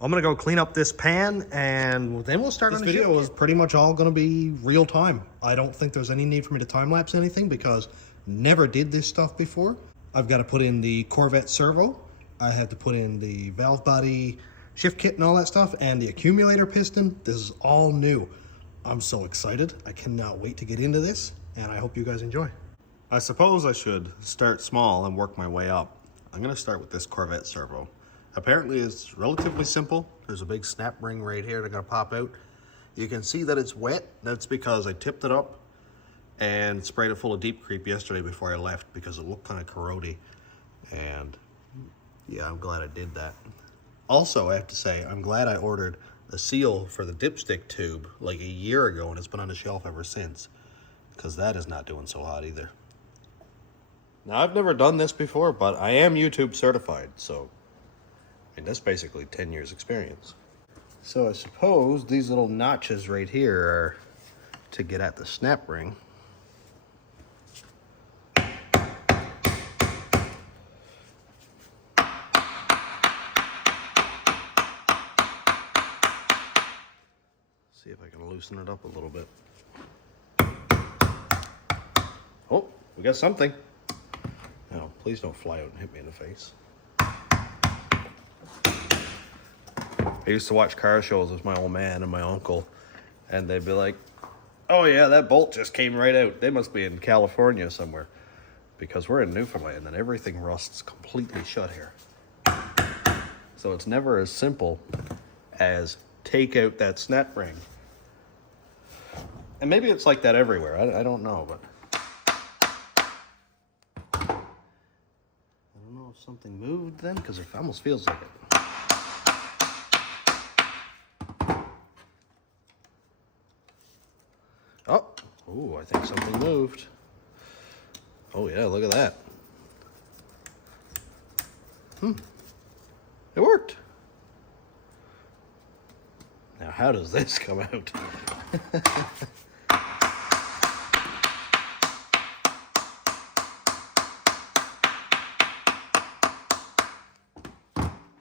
I'm gonna go clean up this pan and then we'll start on the This video is pretty much all gonna be real time. I don't think there's any need for me to time lapse anything because never did this stuff before. I've got to put in the Corvette servo. I had to put in the valve body shift kit and all that stuff and the accumulator piston. This is all new. I'm so excited. I cannot wait to get into this and I hope you guys enjoy. I suppose I should start small and work my way up. I'm gonna start with this Corvette servo. Apparently it's relatively simple. There's a big snap ring right here that's gonna pop out. You can see that it's wet. That's because I tipped it up and sprayed it full of deep creep yesterday before I left because it looked kind of corrody. And yeah, I'm glad I did that. Also, I have to say, I'm glad I ordered a seal for the dipstick tube like a year ago and it's been on the shelf ever since because that is not doing so hot either. Now, I've never done this before, but I am YouTube certified, so I mean, that's basically 10 years experience. So I suppose these little notches right here are to get at the snap ring. See if I can loosen it up a little bit. Oh, we got something. No, please don't fly out and hit me in the face. I used to watch car shows with my old man and my uncle, and they'd be like, oh yeah, that bolt just came right out. They must be in California somewhere. Because we're in Newfoundland and everything rusts completely shut here. So it's never as simple as take out that snap ring. And maybe it's like that everywhere. I don't know, but I don't know if something moved then, because it almost feels like it. Oh, I think something moved. Oh yeah, look at that. It worked. Now, how does this come out?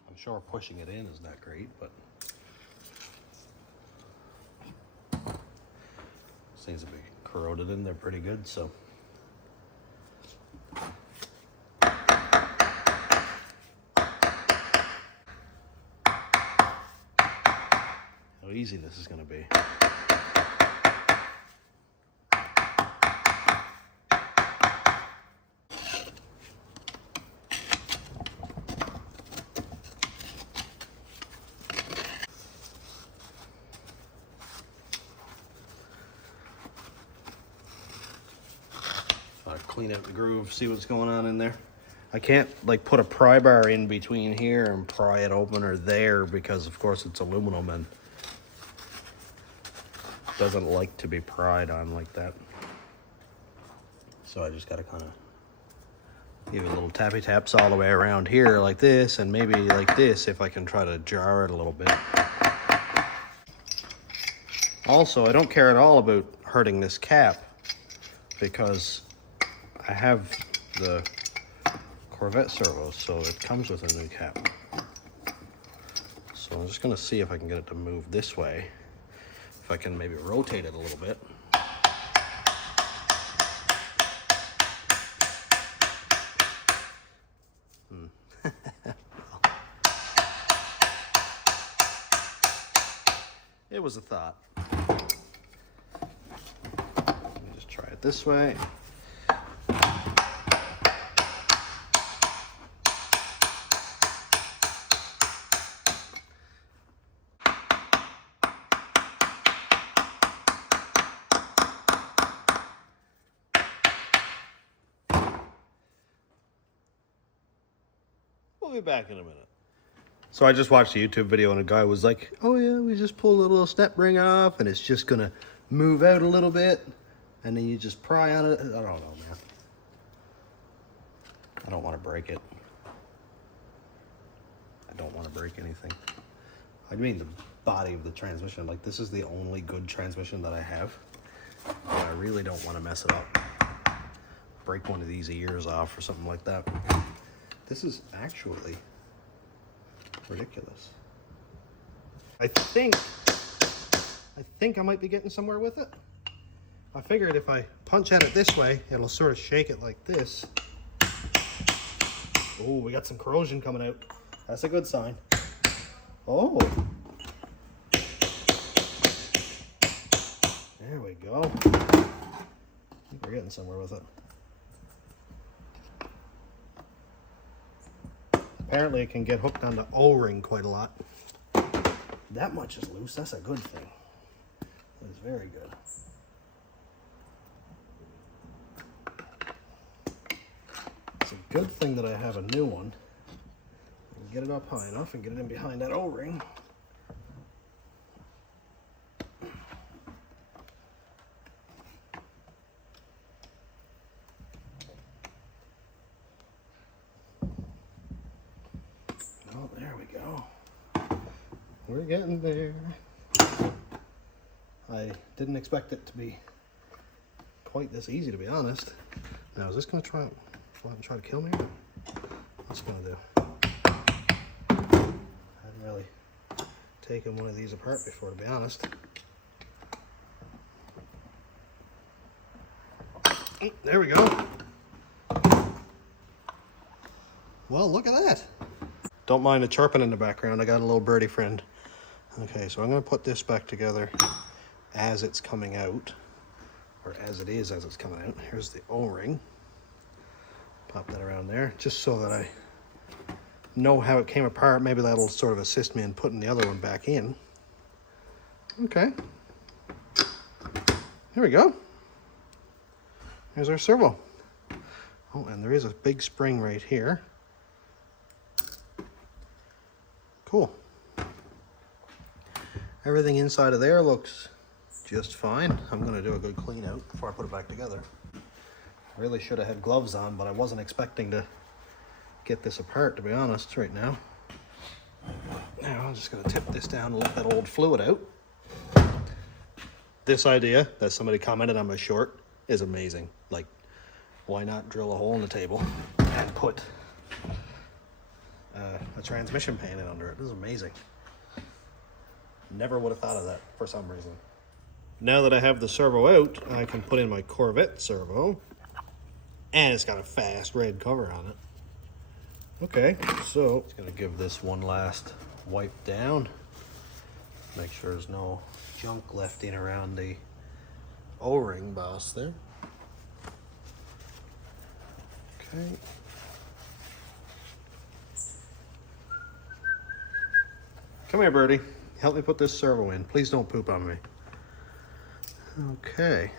I'm sure pushing it in is not great, but seems to be corroded in there pretty good, so. How easy this is going to be. Clean out the groove, see what's going on in there. I can't like put a pry bar in between here and pry it open or there because of course it's aluminum and doesn't like to be pried on like that. So I just gotta kind of give it a little tappy taps all the way around here like this and maybe like this if I can try to jar it a little bit. Also, I don't care at all about hurting this cap because I have the Corvette servo, so it comes with a new cap. So I'm just gonna see if I can get it to move this way. If I can maybe rotate it a little bit. It was a thought. Let me just try it this way. We'll be back in a minute. So I just watched a YouTube video and a guy was like, oh yeah, we just pull a little snap ring off and it's just gonna move out a little bit and then you just pry on it. I don't know, man. I don't want to break it. I don't want to break anything. I mean the body of the transmission. Like, this is the only good transmission that I have. And I really don't want to mess it up. Break one of these ears off or something like that. This is actually ridiculous. I think I might be getting somewhere with it. I figured if I punch at it this way, it'll sort of shake it like this. Oh, we got some corrosion coming out. That's a good sign. Oh. There we go. I think we're getting somewhere with it. Apparently it can get hooked on the O-ring quite a lot. That much is loose, that's a good thing. That's very good. It's a good thing that I have a new one. I can get it up high enough and get it in behind that O-ring. Oh, there we go. We're getting there. I didn't expect it to be quite this easy, to be honest. Now, is this going to try to kill me? What's it going to do? I hadn't really taken one of these apart before, to be honest. Oh, there we go. Well, look at that. Don't mind the chirping in the background. I got a little birdie friend. Okay, so I'm going to put this back together as it's coming out, or as it is as it's coming out. Here's the O-ring. Pop that around there, just so that I know how it came apart. Maybe that'll sort of assist me in putting the other one back in. Okay. Here we go. Here's our servo. Oh, and there is a big spring right here. Cool. Everything inside of there looks just fine. I'm going to do a good clean out before I put it back together. I really should have had gloves on, but I wasn't expecting to get this apart, to be honest, right now. Now I'm just going to tip this down and let that old fluid out. This idea that somebody commented on my short is amazing. Like, why not drill a hole in the table and put a transmission pan in under it? This is amazing. Never would have thought of that for some reason. Now that I have the servo out, I can put in my Corvette servo. And it's got a fast red cover on it. Okay, so it's gonna give this one last wipe down. Make sure there's no junk left in around the O-ring boss there. Okay. Come here, birdie. Help me put this servo in. Please don't poop on me. Okay.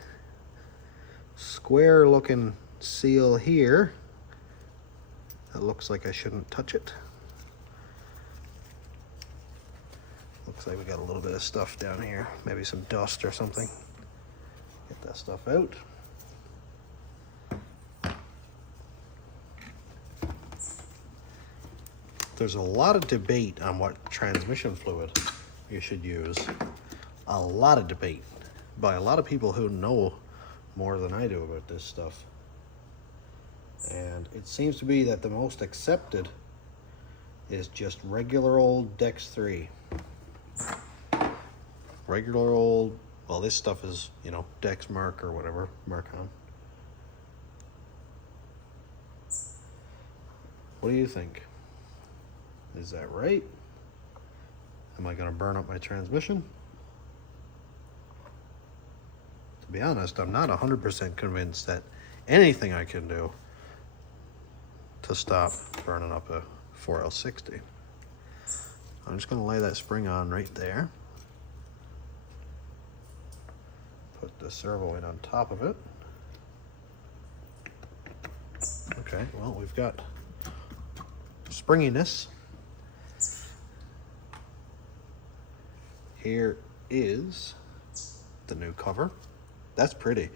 Square looking seal here. That looks like I shouldn't touch it. Looks like we got a little bit of stuff down here. Maybe some dust or something. Get that stuff out. There's a lot of debate on what transmission fluid you should use. A lot of debate by a lot of people who know more than I do about this stuff. And it seems to be that the most accepted is just regular old Dex 3. Regular old, well, this stuff is, you know, Dex Merc or whatever, Mercon. What do you think? Is that right? Am I going to burn up my transmission? To be honest, I'm not 100% convinced that anything I can do to stop burning up a 4L60. I'm just going to lay that spring on right there. Put the servo in on top of it. Okay, well, we've got springiness. Here is the new cover. That's pretty.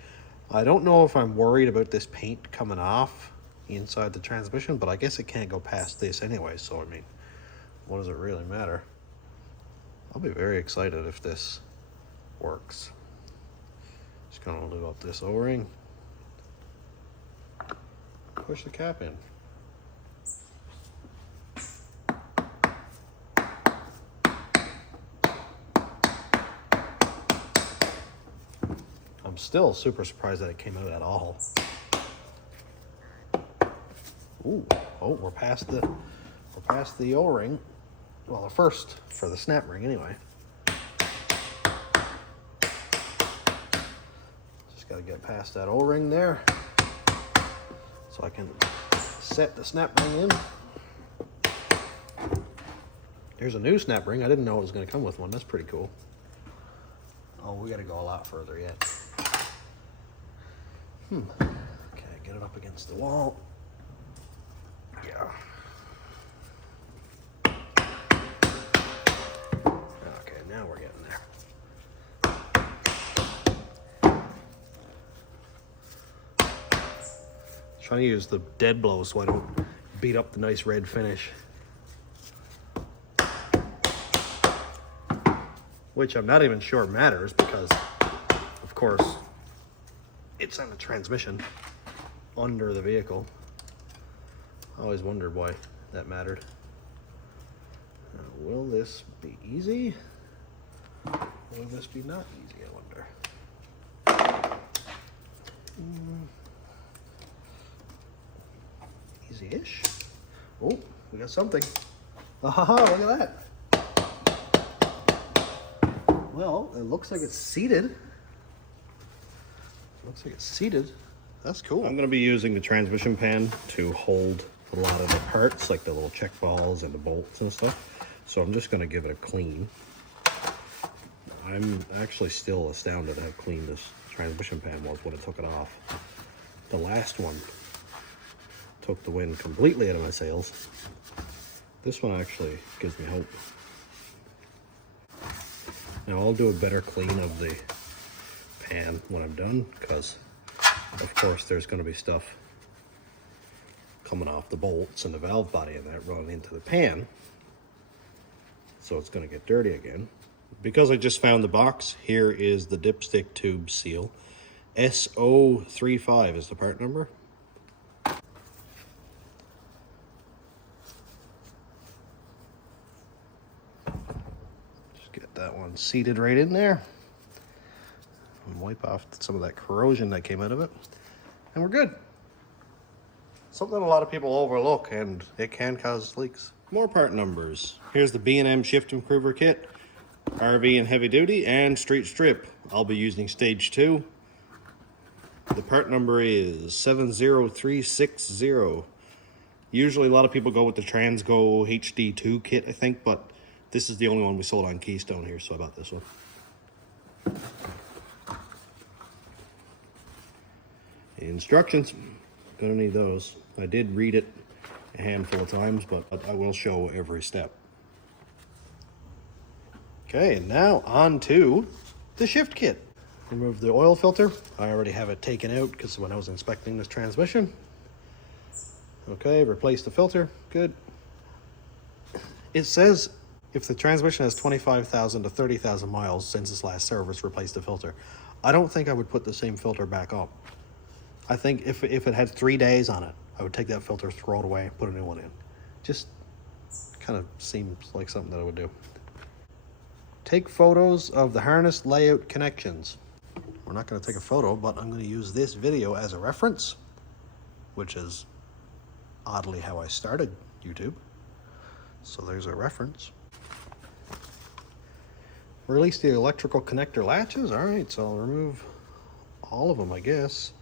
I don't know if I'm worried about this paint coming off inside the transmission, but I guess it can't go past this anyway, so I mean, what does it really matter? I'll be very excited if this works. Just gonna lube up this O-ring. Push the cap in. still super surprised that it came out at all. Ooh, oh, we're past the O-ring. Well, the first for the snap ring anyway. Just got to get past that O-ring there so I can set the snap ring in. Here's a new snap ring. I didn't know it was going to come with one. That's pretty cool. Oh, we got to go a lot further yet. Okay, get it up against the wall. Yeah. Okay, now we're getting there. Trying to use the dead blow so I don't beat up the nice red finish. Which I'm not even sure matters because, of course, it's on the transmission under the vehicle. I always wondered why that mattered. Now, will this be easy? Will this be not easy, I wonder? Easy-ish. Oh, we got something. Ah, look at that. Well, it looks like it's seated. Looks like it's seated. That's cool. I'm going to be using the transmission pan to hold a lot of the parts, like the little check balls and the bolts and stuff. So I'm just going to give it a clean. I'm actually still astounded at how clean this transmission pan was when I took it off. The last one took the wind completely out of my sails. This one actually gives me hope. Now I'll do a better clean of the pan when I'm done, because of course there's going to be stuff coming off the bolts and the valve body and that running into the pan, so it's going to get dirty again. Because I just found the box, here is the dipstick tube seal. SO35 is the part number. That one seated right in there, and wipe off some of that corrosion that came out of it, and we're good. Something a lot of people overlook, and it can cause leaks. More part numbers. Here's the B&M shift improver kit, RV and heavy duty, and street strip. I'll be using stage 2. The part number is 70360. Usually a lot of people go with the Transgo HD2 kit, I think, but this is the only one we sold on Keystone here, so I bought this one. The instructions, gonna need those. I did read it a handful of times, but I will show every step. Okay, now on to the shift kit. Remove the oil filter. I already have it taken out because when I was inspecting this transmission. Okay, replace the filter, good. It says if the transmission has 25,000 to 30,000 miles since its last service, replace the filter. I don't think I would put the same filter back up. I think if it had 3 days on it, I would take that filter, throw it away, put a new one in. Just kind of seems like something that I would do. Take photos of the harness layout connections. We're not going to take a photo, but I'm going to use this video as a reference, which is oddly how I started YouTube. So there's a reference. Release the electrical connector latches. All right, so I'll remove all of them, I guess.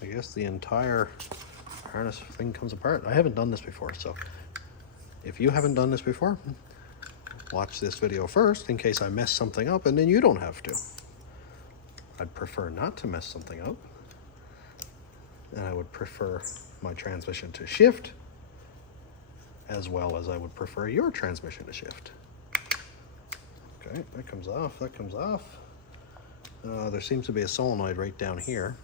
I guess the entire harness thing comes apart. I haven't done this before, so if you haven't done this before, watch this video first in case I mess something up, and then you don't have to. I'd prefer not to mess something up, and I would prefer my transmission to shift as well as I would prefer your transmission to shift. Okay, that comes off, that comes off. There seems to be a solenoid right down here.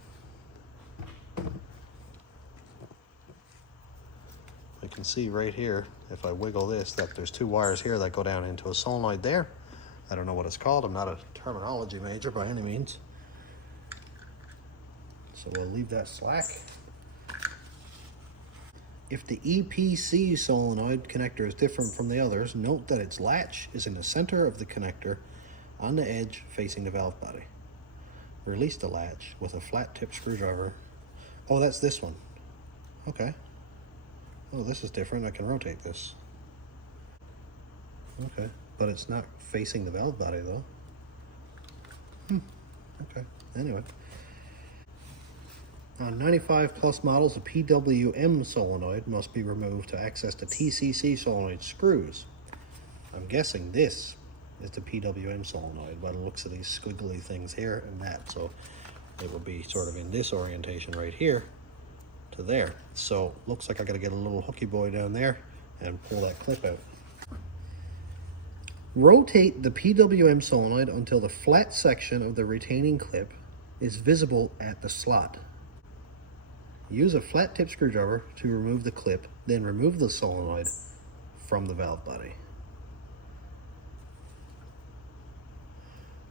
I can see right here, if I wiggle this, that there's 2 wires here that go down into a solenoid there. I don't know what it's called. I'm not a terminology major by any means. So we'll leave that slack. If the EPC solenoid connector is different from the others, note that its latch is in the center of the connector on the edge facing the valve body. release the latch with a flat tip screwdriver. Oh, that's this one. Okay. Oh, this is different. I can rotate this. Okay, but it's not facing the valve body though. Okay, anyway. On 95 plus models, a PWM solenoid must be removed to access the TCC solenoid screws. I'm guessing this is the PWM solenoid by the looks of these squiggly things here and that. So it will be sort of in this orientation right here to there. So looks like I gotta get a little hooky boy down there and pull that clip out. Rotate the PWM solenoid until the flat section of the retaining clip is visible at the slot. Use a flat tip screwdriver to remove the clip, then remove the solenoid from the valve body.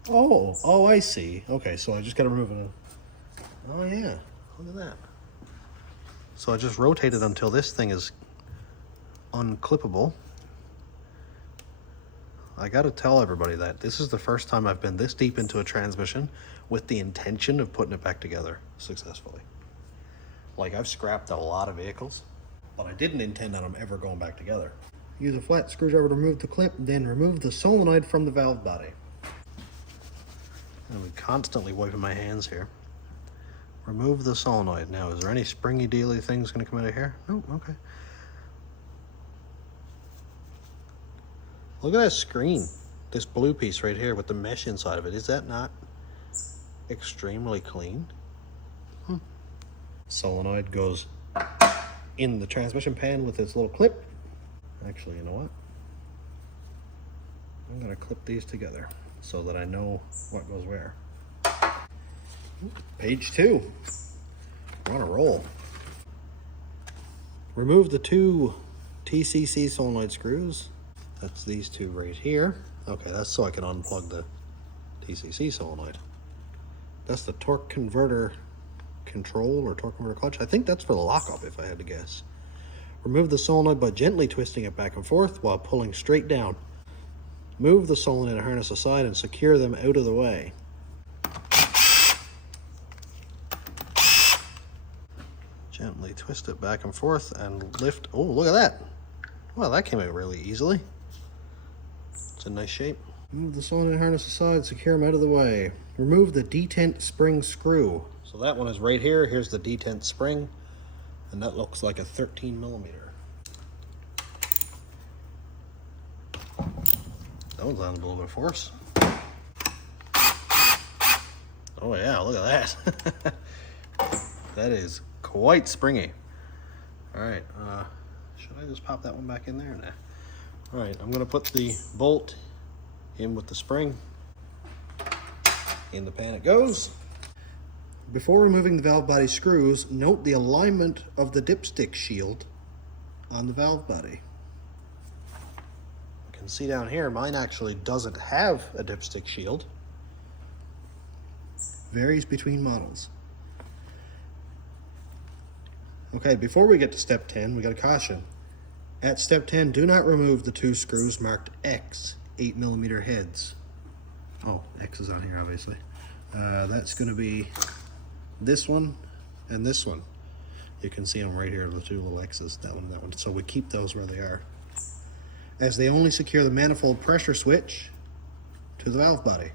Oh, I see. Okay, so I just gotta remove it. Oh yeah, look at that. So I just rotated until this thing is unclippable. I gotta tell everybody that this is the first time I've been this deep into a transmission with the intention of putting it back together successfully. Like, I've scrapped a lot of vehicles, but I didn't intend on them ever going back together. Use a flat screwdriver to remove the clip, then remove the solenoid from the valve body. I'm constantly wiping my hands here. Remove the solenoid. Now, is there any springy dealy things gonna come out of here? No, okay. Look at that screen. This blue piece right here with the mesh inside of it. Is that not extremely clean? Solenoid goes in the transmission pan with its little clip. Actually, you know what? I'm gonna clip these together so that I know what goes where. Page 2. We're on a roll. Remove the 2 TCC solenoid screws. That's these 2 right here. Okay, that's so I can unplug the TCC solenoid. That's the torque converter control or torque converter clutch. I think that's for the lockup if I had to guess. Remove the solenoid by gently twisting it back and forth while pulling straight down. Move the solenoid and harness aside and secure them out of the way. Gently twist it back and forth and lift. Oh, look at that. Well, that came out really easily. It's a nice shape. Move the solenoid harness aside, secure them out of the way. Remove the detent spring screw. So that one is right here. Here's the detent spring, and that looks like a 13 millimeter. That one's on a little bit of force. Oh yeah, look at that. That is quite springy. All right, should I just pop that one back in there? Nah. All right, I'm gonna put the bolt in with the spring. In the pan it goes. Before removing the valve body screws, note the alignment of the dipstick shield on the valve body. You can see down here, mine actually doesn't have a dipstick shield. Varies between models. Okay, before we get to step 10, we got a caution. At step 10, do not remove the 2 screws marked X, 8 millimeter heads. Oh, X is on here, obviously. That's gonna be this one and this one. You can see them right here, the 2 little X's, that one and that one. So we keep those where they are, as they only secure the manifold pressure switch to the valve body.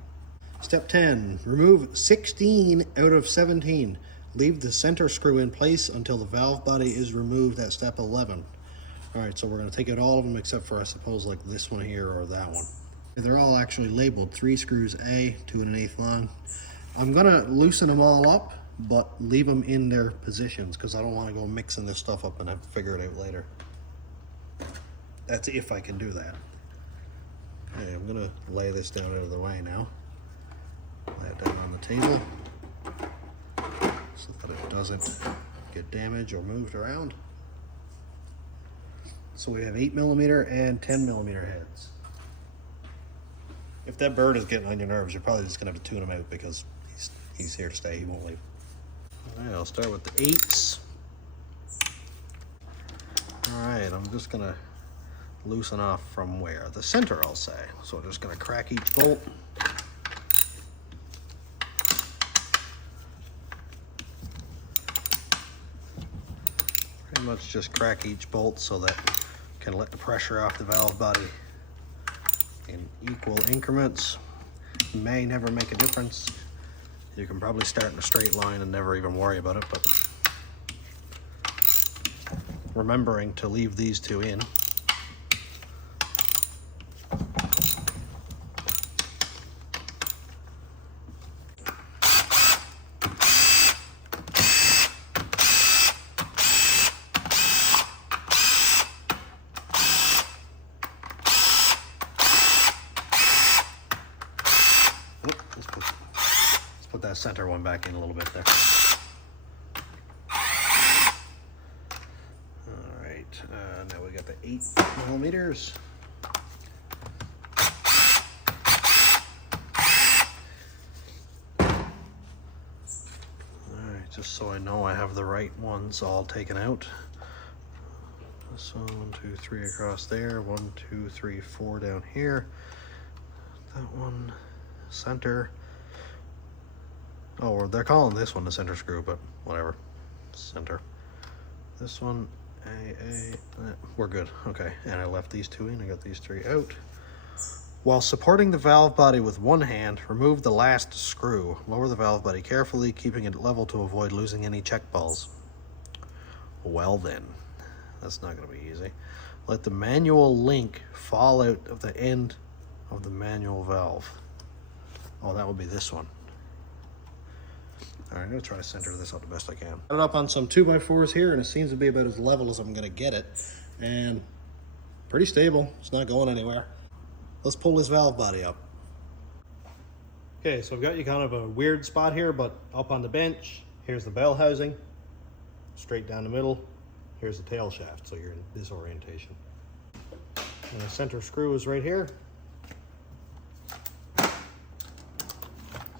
Step 10, remove 16 out of 17. Leave the center screw in place until the valve body is removed at step 11. All right, so we're gonna take out all of them except for, I suppose, like this one here or that one. They're all actually labeled 3 screws A, 2 1/8 long. I'm gonna loosen them all up, but leave them in their positions because I don't want to go mixing this stuff up and have to figure it out later. That's if I can do that. Okay, I'm gonna lay this down out of the way now. Lay it down on the table so that it doesn't get damaged or moved around. So we have 8 millimeter and 10 millimeter heads. If that bird is getting on your nerves, you're probably just gonna have to tune him out because he's here to stay, he won't leave. All right, I'll start with the 8s. All right, I'm just gonna loosen off from where? The center, I'll say. So I'm just gonna crack each bolt. pretty much just crack each bolt so that you can let the pressure off the valve body in equal increments. May never make a difference. You can probably start in a straight line and never even worry about it, but remembering to leave these two in. Let's put that center one back in a little bit there. All right, now we got the 8 millimeters. All right, just so I know I have the right ones all taken out. So 1, 2, 3 across there, 1, 2, 3, 4 down here. That one, center. Oh, they're calling this one the center screw, but whatever. Center. This one, we're good. Okay, and I left these two in. I got these 3 out. While supporting the valve body with one hand, remove the last screw. Lower the valve body carefully, keeping it level to avoid losing any check balls. Well then, that's not going to be easy. Let the manual link fall out of the end of the manual valve. Oh, that would be this one. All right, I'm gonna try to center this out the best I can. Got it up on some 2x4s here, and it seems to be about as level as I'm gonna get it. And pretty stable, it's not going anywhere. Let's pull this valve body up. Okay, so I've got you kind of a weird spot here, but up on the bench, here's the bell housing, straight down the middle. Here's the tail shaft, so you're in this orientation. And the center screw is right here.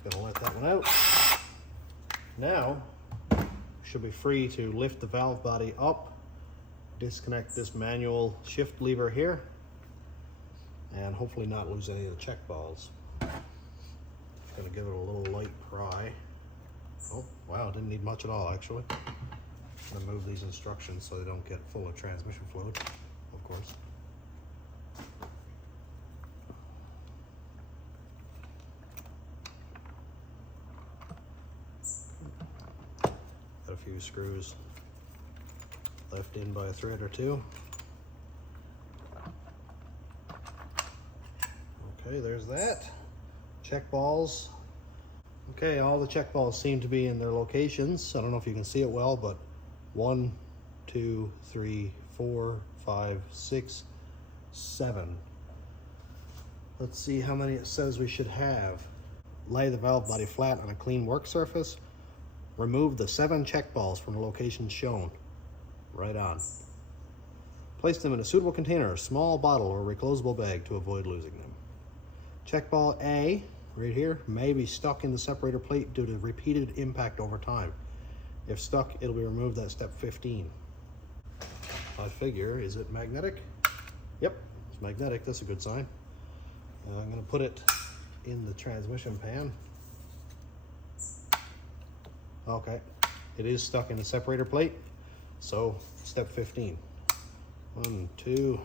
Gonna let that one out. Now, should be free to lift the valve body up, disconnect this manual shift lever here, and hopefully not lose any of the check balls. Just gonna give it a little light pry. Oh, wow, didn't need much at all actually. I'm gonna move these instructions so they don't get full of transmission fluid, of course. Got a few screws left in by a thread or two. Okay, there's that. Check balls. Okay, all the check balls seem to be in their locations. I don't know if you can see it well, but 1, 2, 3, 4, 5, 6, 7. Let's see how many it says we should have. Lay the valve body flat on a clean work surface. Remove the 7 check balls from the locations shown. Right on. Place them in a suitable container, a small bottle or reclosable bag to avoid losing them. Check ball A, right here, may be stuck in the separator plate due to repeated impact over time. If stuck, it'll be removed at step 15. I figure, is it magnetic? Yep, it's magnetic, that's a good sign. I'm gonna put it in the transmission pan. Okay, it is stuck in the separator plate, so step 15. 1, 2,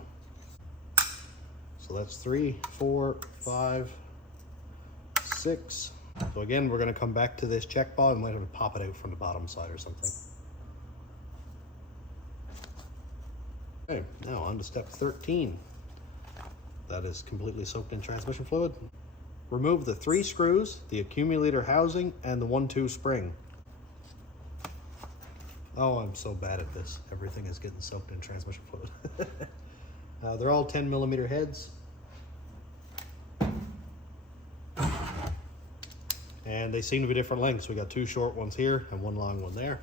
so that's 3, 4, 5, 6. So again, we're gonna come back to this check ball and might have to pop it out from the bottom side or something. Okay, now on to step 13. That is completely soaked in transmission fluid. Remove the 3 screws, the accumulator housing, and the 1-2 spring. Oh, I'm so bad at this. Everything is getting soaked in transmission fluid. They're all 10 millimeter heads. And they seem to be different lengths. We got 2 short ones here and 1 long one there.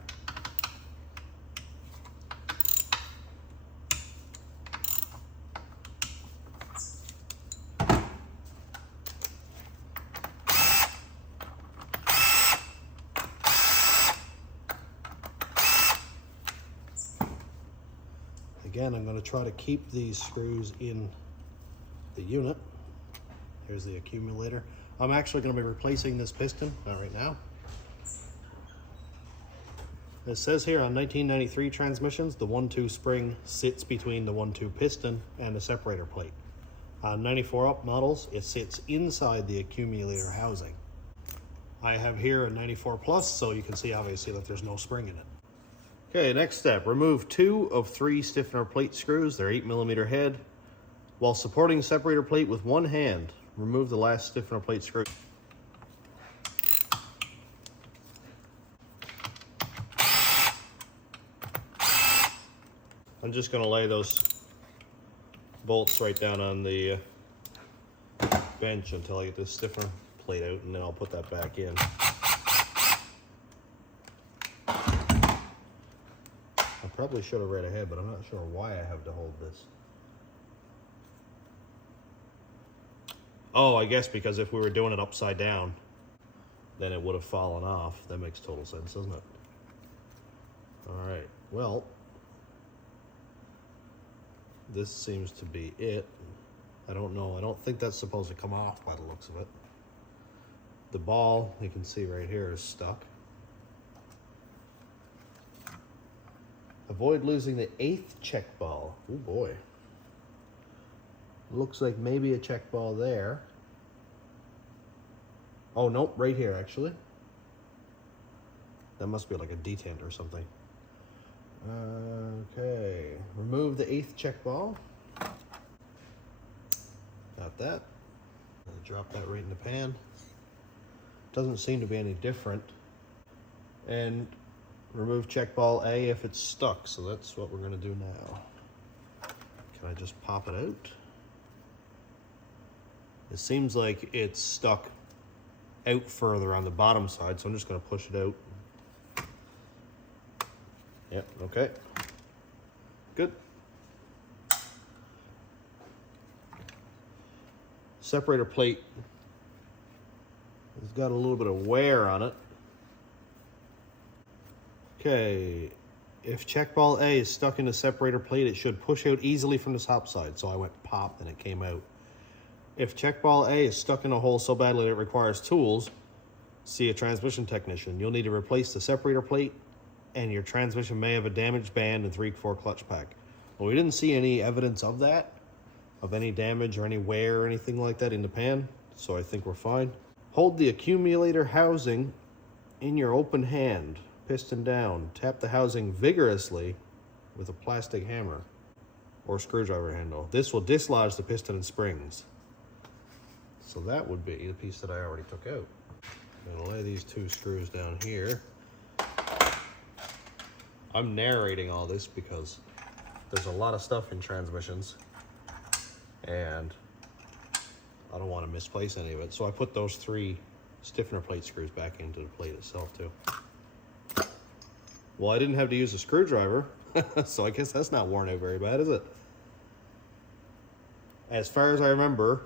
Again, I'm going to try to keep these screws in the unit. Here's the accumulator. I'm actually going to be replacing this piston, not right now. It says here on 1993 transmissions, the 1-2 spring sits between the 1-2 piston and the separator plate. On 94 up models, it sits inside the accumulator housing. I have here a 94 plus, so you can see obviously that there's no spring in it. Okay, next step, remove 2 of 3 stiffener plate screws. They're 8mm head. While supporting the separator plate with one hand, remove the last stiffener plate screw. I'm just going to lay those bolts right down on the bench until I get this stiffener plate out, and then I'll put that back in. I probably should have read ahead, but I'm not sure why I have to hold this. Oh, I guess because if we were doing it upside down, then it would have fallen off. That makes total sense, doesn't it? All right, well, this seems to be it. I don't know. I don't think that's supposed to come off by the looks of it. The ball, you can see right here, is stuck. Avoid losing the 8th check ball. Oh boy. Looks like maybe a check ball there. Oh, nope, right here actually. That must be like a detent or something. Okay, remove the 8th check ball. Got that. Drop that right in the pan. Doesn't seem to be any different. And remove check ball A if it's stuck, so that's what we're gonna do now. Can I just pop it out? It seems like it's stuck out further on the bottom side, so I'm just gonna push it out. Yep, okay. Good. Separator plate has got a little bit of wear on it. Okay, if check ball A is stuck in the separator plate, it should push out easily from the top side. So I went pop and it came out. If check ball A is stuck in a hole so badly that it requires tools, see a transmission technician. You'll need to replace the separator plate, and your transmission may have a damaged band and 3/4 clutch pack. Well, we didn't see any evidence of that, of any damage or any wear or anything like that in the pan, so I think we're fine. Hold the accumulator housing in your open hand, piston down. Tap the housing vigorously with a plastic hammer or screwdriver handle. This will dislodge the piston and springs. So that would be the piece that I already took out. I'm gonna lay these 2 screws down here. I'm narrating all this because there's a lot of stuff in transmissions and I don't want to misplace any of it. So I put those 3 stiffener plate screws back into the plate itself too. Well, I didn't have to use a screwdriver, so I guess that's not worn out very bad, is it? As far as I remember,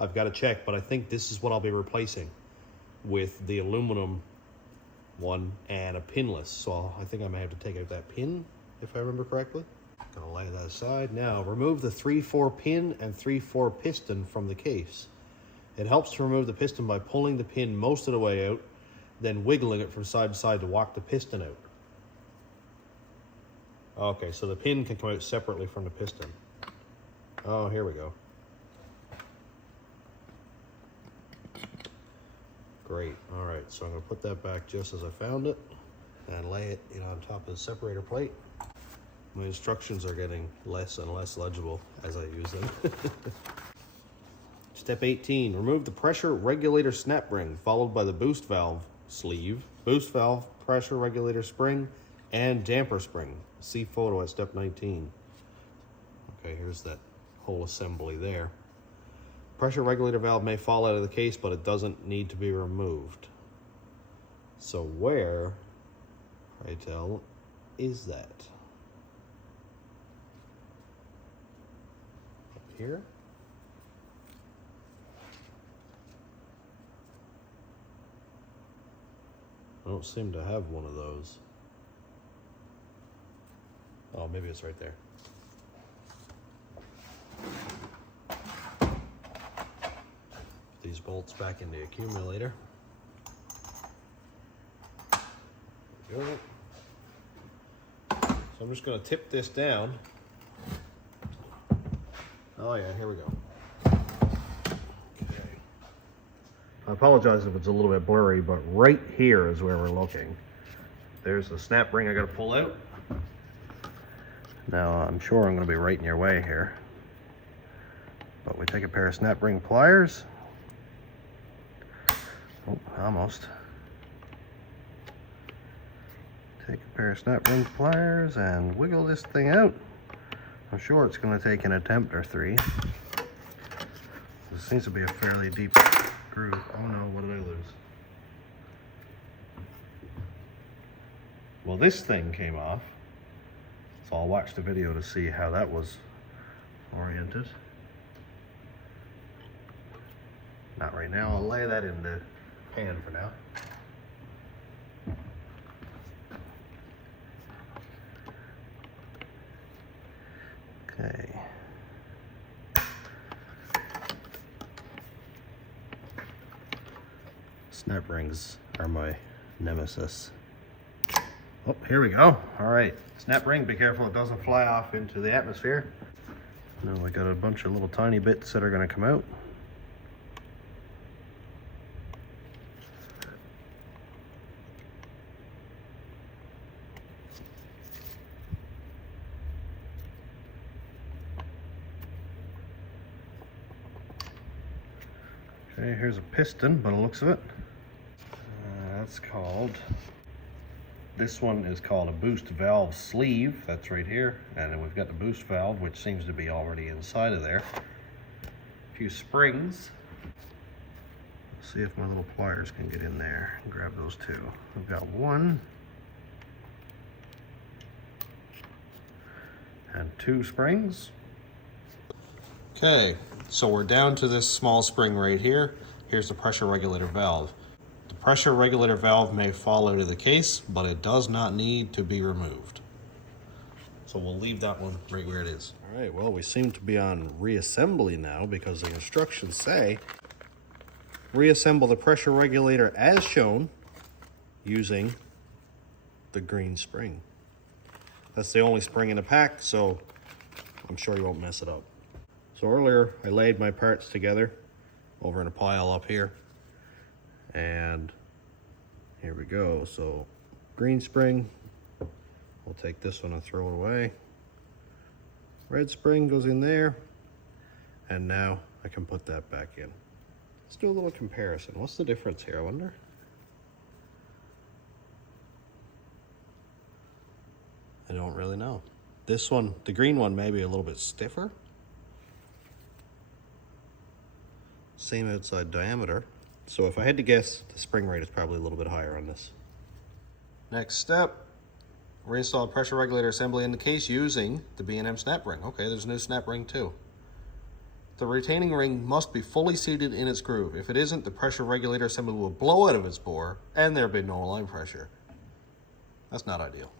I've got to check, but I think this is what I'll be replacing with the aluminum one and a pinless. So I think I may have to take out that pin, if I remember correctly. Gonna lay that aside. Now, remove the 3/4 pin and 3/4 piston from the case. It helps to remove the piston by pulling the pin most of the way out, then wiggling it from side to side to walk the piston out. Okay, so the pin can come out separately from the piston. Oh, here we go. Great. All right, so I'm going to put that back just as I found it and lay it on top of the separator plate. My instructions are getting less and less legible as I use them. Step 18, remove the pressure regulator snap ring, followed by the boost valve sleeve, boost valve, pressure regulator spring, and damper spring. See photo at step 19. Okay, here's that whole assembly there. Pressure regulator valve may fall out of the case, but it doesn't need to be removed. So where, pray tell, is that? Up here? I don't seem to have one of those. Oh, maybe it's right there. These bolts back in the accumulator. There we go. So I'm just going to tip this down. Oh yeah, here we go. Okay. I apologize if it's a little bit blurry, but right here is where we're looking. There's the snap ring I got to pull out. Now I'm sure I'm going to be right in your way here. But we take a pair of snap ring pliers. Oh, almost. Take a pair of snap ring pliers and wiggle this thing out. I'm sure it's going to take an attempt or three. This seems to be a fairly deep groove. Oh no, what did I lose? Well, this thing came off. So I'll watch the video to see how that was oriented. Not right now. I'll lay that in the pan for now. Okay. Snap rings are my nemesis. Oh, here we go. All right, snap ring, be careful it doesn't fly off into the atmosphere. Now we got a bunch of little tiny bits that are gonna come out. Okay, here's a piston by the looks of it. That's called, this one is called a boost valve sleeve. That's right here. And then we've got the boost valve, which seems to be already inside of there. A few springs. Let's see if my little pliers can get in there and grab those two. We've got one. And two springs. Okay, so we're down to this small spring right here. Here's the pressure regulator valve. The pressure regulator valve may fall out of the case, but it does not need to be removed. So we'll leave that one right where it is. All right, well, we seem to be on reassembly now because the instructions say reassemble the pressure regulator as shown using the green spring. That's the only spring in the pack, so I'm sure you won't mess it up. So earlier I laid my parts together over in a pile up here, and here we go. So green spring, we'll take this one and throw it away. Red spring goes in there, and now I can put that back in. Let's do a little comparison. What's the difference here, I wonder? I don't really know. This one, the green one, may be a little bit stiffer. Same outside diameter. So if I had to guess, the spring rate is probably a little bit higher on this. Next step, reinstall pressure regulator assembly in the case using the B&M snap ring. Okay, there's a new snap ring too. The retaining ring must be fully seated in its groove. If it isn't, the pressure regulator assembly will blow out of its bore and there'll be no line pressure. That's not ideal.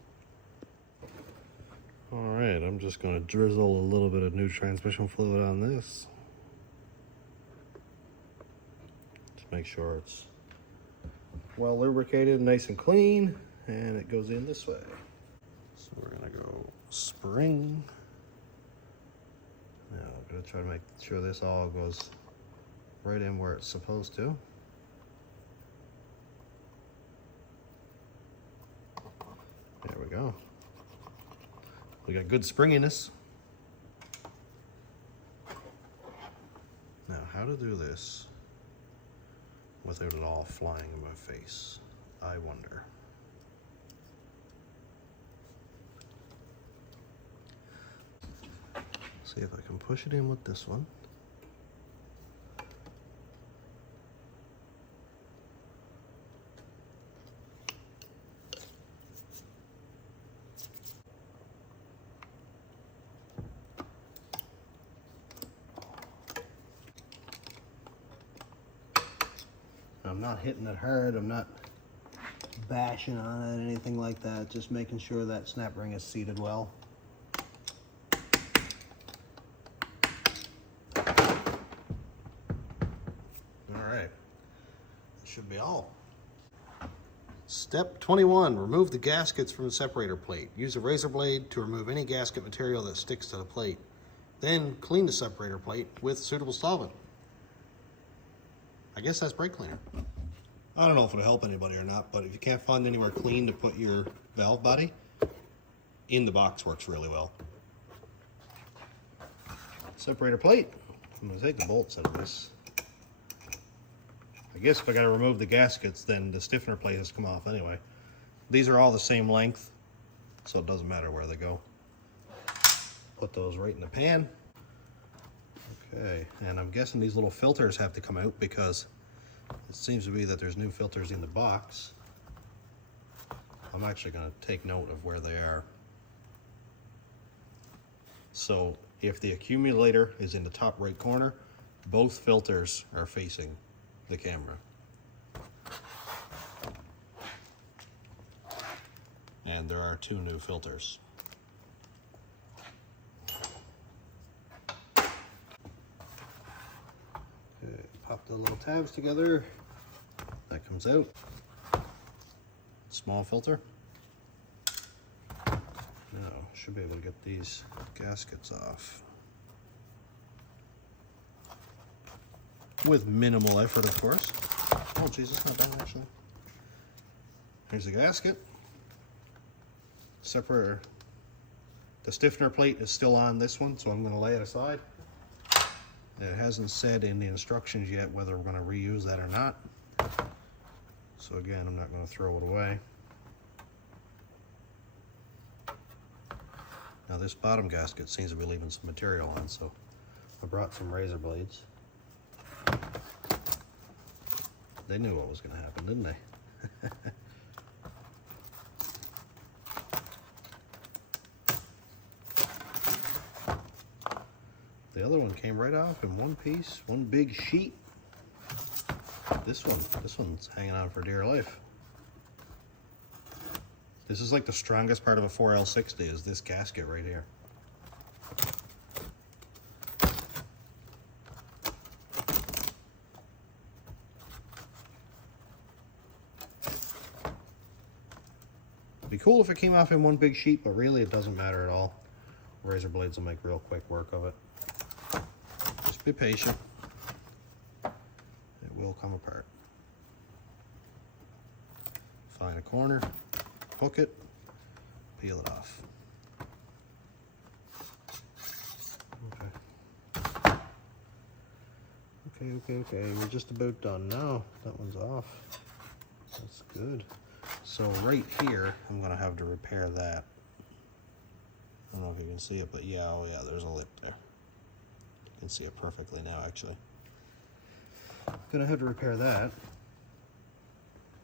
All right, I'm just gonna drizzle a little bit of new transmission fluid on this. Just make sure it's well lubricated, nice and clean, and it goes in this way. So we're gonna go spring. Now I'm gonna try to make sure this all goes right in where it's supposed to. There we go. We got good springiness. Now, how to do this without it all flying in my face, I wonder. See if I can push it in with this one. I'm not hitting it hard, I'm not bashing on it, anything like that, just making sure that snap ring is seated well. Alright, that should be all. Step 21, remove the gaskets from the separator plate. Use a razor blade to remove any gasket material that sticks to the plate. Then clean the separator plate with suitable solvent. I guess that's brake cleaner. I don't know if it'll help anybody or not, but if you can't find anywhere clean to put your valve body, in the box works really well. Separator plate. I'm going to take the bolts out of this. I guess if I got to remove the gaskets, then the stiffener plate has come off anyway. These are all the same length, so it doesn't matter where they go. Put those right in the pan. Okay, and I'm guessing these little filters have to come out because it seems to be that there's new filters in the box. I'm actually going to take note of where they are. So if the accumulator is in the top right corner, both filters are facing the camera. And there are 2 new filters. Okay, pop the little tabs together. That comes out. Small filter. Now, should be able to get these gaskets off. With minimal effort, of course. Oh, geez, it's not done, actually. Here's the gasket. Separator. The stiffener plate is still on this one, so I'm going to lay it aside. It hasn't said in the instructions yet whether we're going to reuse that or not. So again, I'm not going to throw it away. Now this bottom gasket seems to be leaving some material on, so I brought some razor blades. They knew what was going to happen, didn't they? The other one came right off in one piece, one big sheet. This one's hanging on for dear life. This is like the strongest part of a 4L60 is this gasket right here. It'd be cool if it came off in one big sheet, but really it doesn't matter at all. Razor blades will make real quick work of it. Just be patient. It will come apart. Find a corner, hook it, peel it off. Okay, we're just about done now. That one's off. That's good. So right here, I'm gonna have to repair that. I don't know if you can see it, but yeah, oh yeah, there's a lip there. You can see it perfectly now, actually. Gonna have to repair that.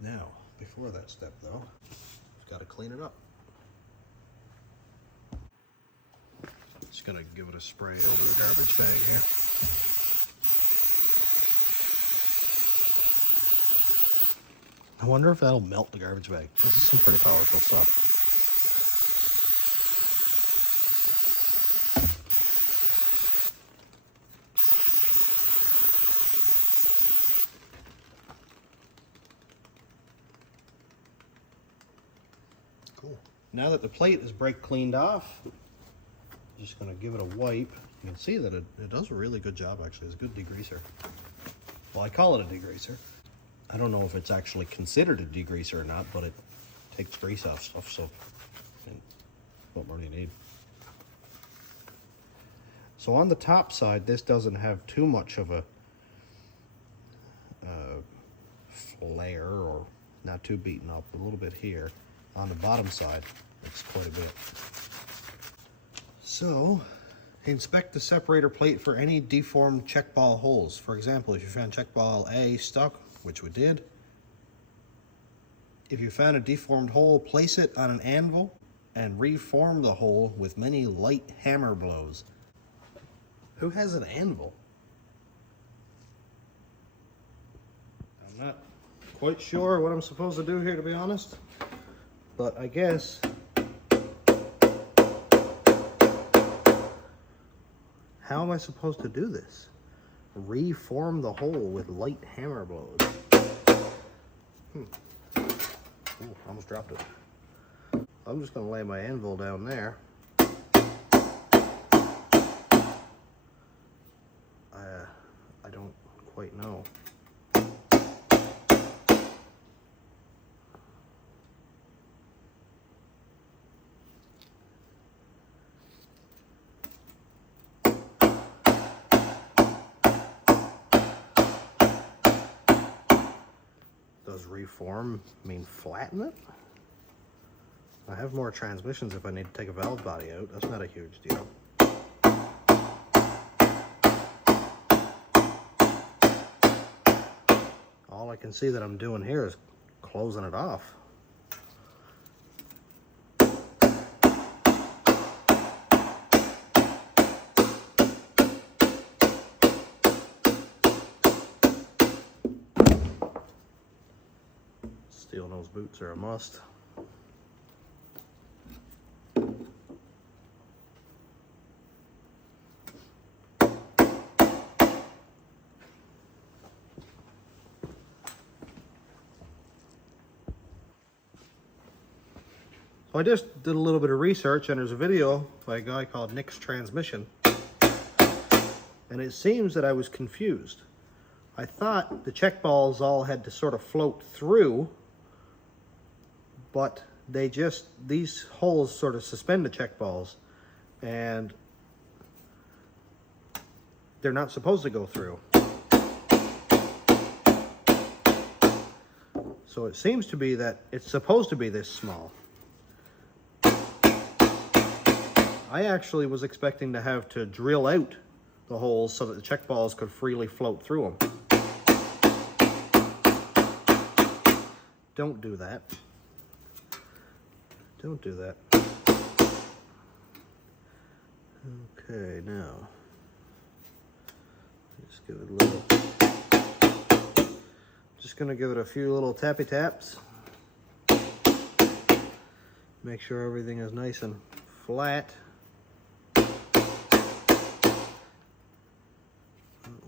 Now, before that step though, I've got to clean it up. Just gonna give it a spray over the garbage bag here. I wonder if that'll melt the garbage bag. This is some pretty powerful stuff. Cool. Now that the plate is brake cleaned off, I'm just going to give it a wipe. You can see that it does a really good job, actually. It's a good degreaser. Well, I call it a degreaser. I don't know if it's actually considered a degreaser or not, but it takes grease off stuff, so what more do you need? So on the top side, this doesn't have too much of a flare, or not too beaten up, a little bit here. On the bottom side, it's quite a bit. So, inspect the separator plate for any deformed check ball holes. For example, if you found check ball A stuck, which we did. If you found a deformed hole, place it on an anvil and reform the hole with many light hammer blows. Who has an anvil? I'm not quite sure what I'm supposed to do here, to be honest, but I guess how am I supposed to do this? Reform the hole with light hammer blows. Ooh, almost dropped it. I'm just gonna lay my anvil down there. I don't quite know. Does reform mean flatten it? I have more transmissions if I need to take a valve body out. That's not a huge deal. All I can see that I'm doing here is closing it off. Steel nose boots are a must. So I just did a little bit of research, and there's a video by a guy called Nick's Transmission, and it seems that I was confused. I thought the check balls all had to sort of float through, but they just, these holes sort of suspend the check balls, and they're not supposed to go through. So it seems to be that it's supposed to be this small. I actually was expecting to have to drill out the holes so that the check balls could freely float through them. Don't do that. Don't do that. Okay, now just give it a little, just gonna give it a few little tappy taps. Make sure everything is nice and flat.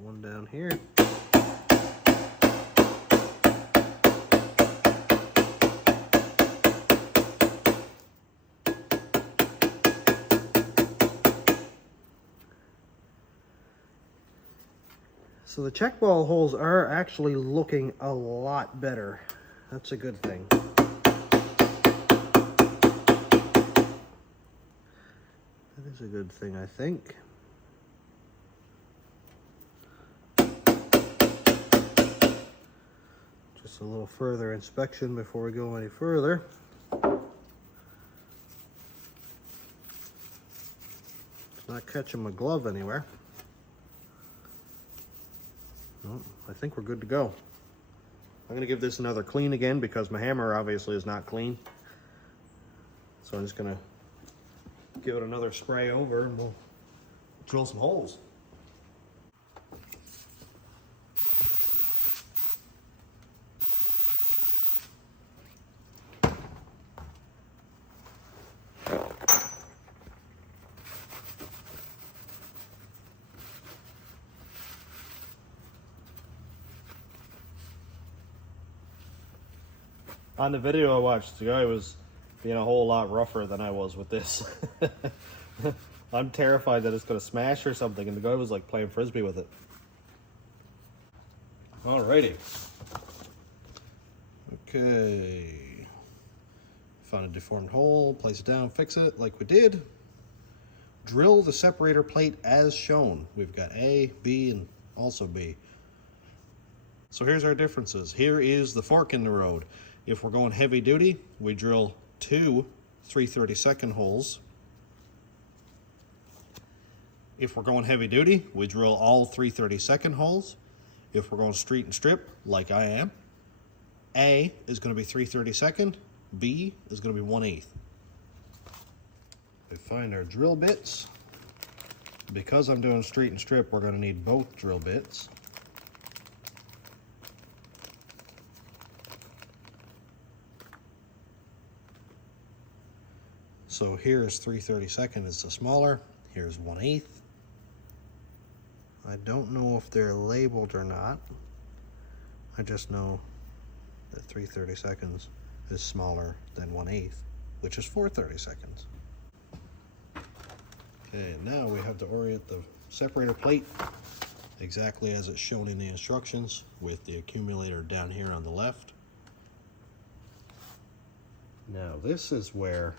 One down here. So the check ball holes are actually looking a lot better. That's a good thing. That is a good thing, I think. Just a little further inspection before we go any further. It's not catching my glove anywhere. No, I think we're good to go. I'm gonna give this another clean again because my hammer obviously is not clean. So I'm just gonna give it another spray over and we'll drill some holes. On the video I watched, the guy was being a whole lot rougher than I was with this. I'm terrified that it's going to smash or something, and the guy was like playing frisbee with it. Alrighty. Okay. Found a deformed hole, place it down, fix it like we did. Drill the separator plate as shown. We've got A, B, and also B. So here's our differences. Here is the fork in the road. If we're going heavy duty, we drill 2 3/32 holes. If we're going heavy duty, we drill all 3/32 holes. If we're going street and strip, like I am, A is going to be 3/32, B is going to be 1/8. We find our drill bits. Because I'm doing street and strip, we're going to need both drill bits. So here's 3/32 is the smaller, here's 1/8. I don't know if they're labeled or not. I just know that 3/32 is smaller than 1/8, which is 4/32. Okay, now we have to orient the separator plate exactly as it's shown in the instructions, with the accumulator down here on the left. Now this is where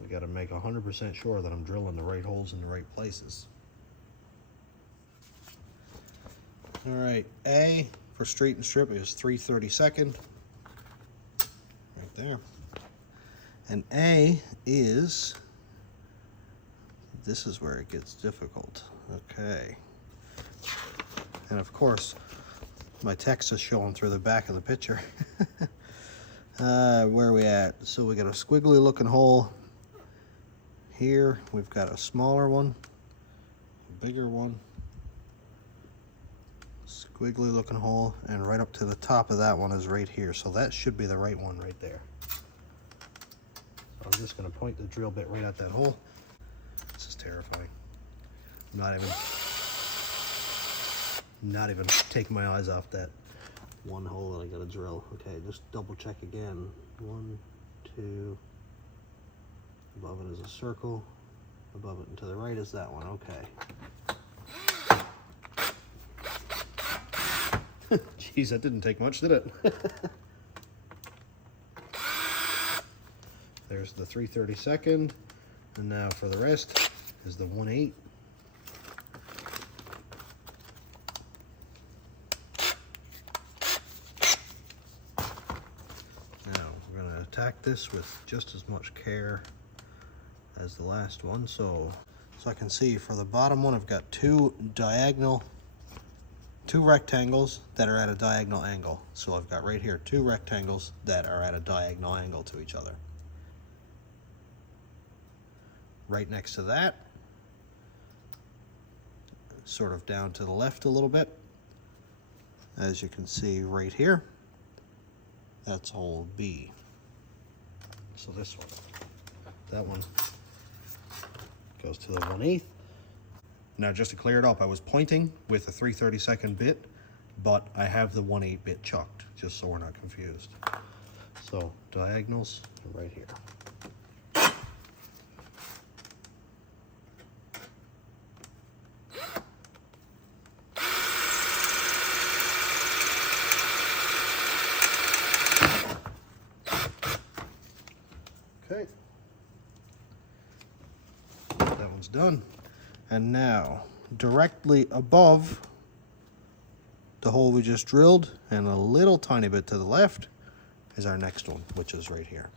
we got to make 100% sure that I'm drilling the right holes in the right places. All right, A for straight and strip is 3/32, right there. And A is, this is where it gets difficult. Okay. And of course, my text is showing through the back of the picture. Where are we at? So we got a squiggly looking hole here. We've got a smaller one, a bigger one, squiggly looking hole, and right up to the top of that one is right here. So that should be the right one right there. So I'm just going to point the drill bit right at that hole. This is terrifying. I'm not even taking my eyes off that one hole that I got to drill. Okay, just double check again. 1, 2. Above it is a circle. Above it and to the right is that one. Okay. Jeez, that didn't take much, did it? There's the 3/32, and now for the rest is the 1/8. Now we're going to attack this with just as much care as the last one. So I can see for the bottom one, I've got two rectangles that are at a diagonal angle. So I've got right here 2 rectangles that are at a diagonal angle to each other. Right next to that, sort of down to the left a little bit, as you can see right here, that's hole B. So this one, that one goes to the 1/8. Now just to clear it up, I was pointing with the 3/32 bit, but I have the 1/8 bit chucked, just so we're not confused. So diagonals are right here. Okay, that one's done. And now, directly above the hole we just drilled, and a little tiny bit to the left, is our next one, which is right here.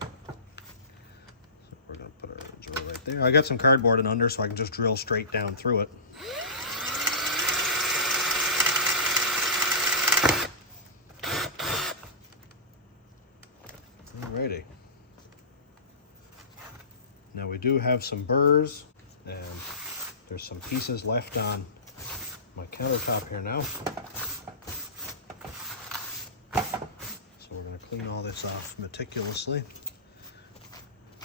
So we're gonna put our drill right there. I got some cardboard in under so I can just drill straight down through it. Alrighty. Now we do have some burrs, and there's some pieces left on my countertop here now. So we're going to clean all this off meticulously.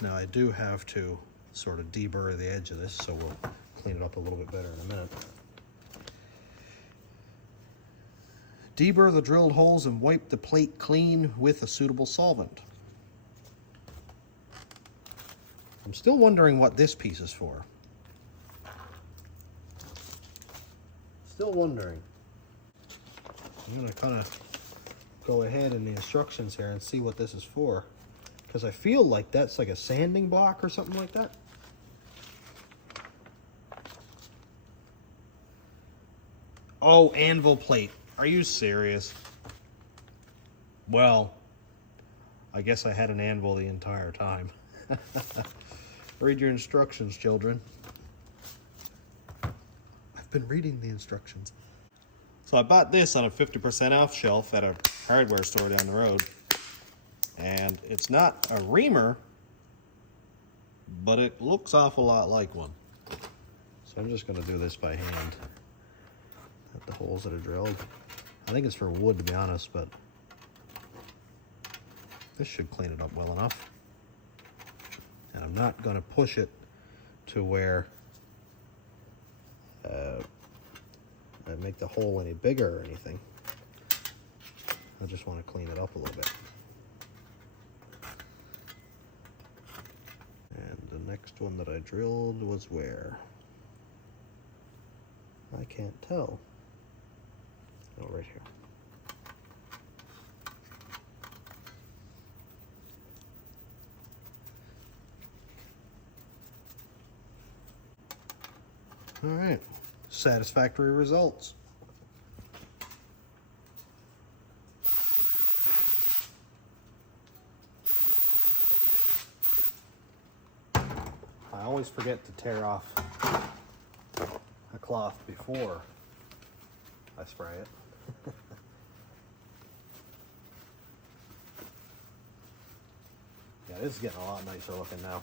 Now I do have to sort of deburr the edge of this, so we'll clean it up a little bit better in a minute. Deburr the drilled holes and wipe the plate clean with a suitable solvent. I'm still wondering what this piece is for. Still wondering. I'm going to kind of go ahead in the instructions here and see what this is for, because I feel like that's like a sanding block or something like that. Oh, anvil plate. Are you serious? Well, I guess I had an anvil the entire time. Read your instructions, children. I've been reading the instructions. So I bought this on a 50% off shelf at a hardware store down the road. And it's not a reamer, but it looks awful lot like one. So I'm just going to do this by hand at the holes that are drilled. I think it's for wood, to be honest, but this should clean it up well enough. And I'm not going to push it to where I make the hole any bigger or anything. I just want to clean it up a little bit. And the next one that I drilled was where? I can't tell. Oh, right here. All right, satisfactory results. I always forget to tear off a cloth before I spray it. Yeah, this is getting a lot nicer looking now.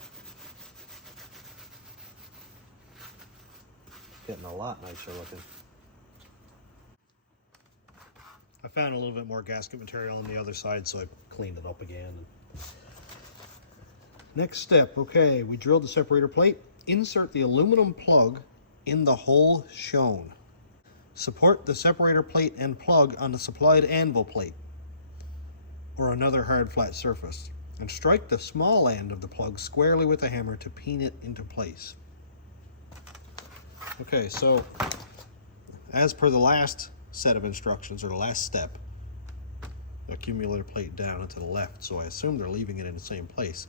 Getting a lot nicer looking. I found a little bit more gasket material on the other side, so I cleaned it up again. Next step, okay, we drilled the separator plate. Insert the aluminum plug in the hole shown. Support the separator plate and plug on the supplied anvil plate or another hard flat surface, and strike the small end of the plug squarely with a hammer to pin it into place. Okay, so as per the last set of instructions, or the last step, the accumulator plate down and to the left, so I assume they're leaving it in the same place.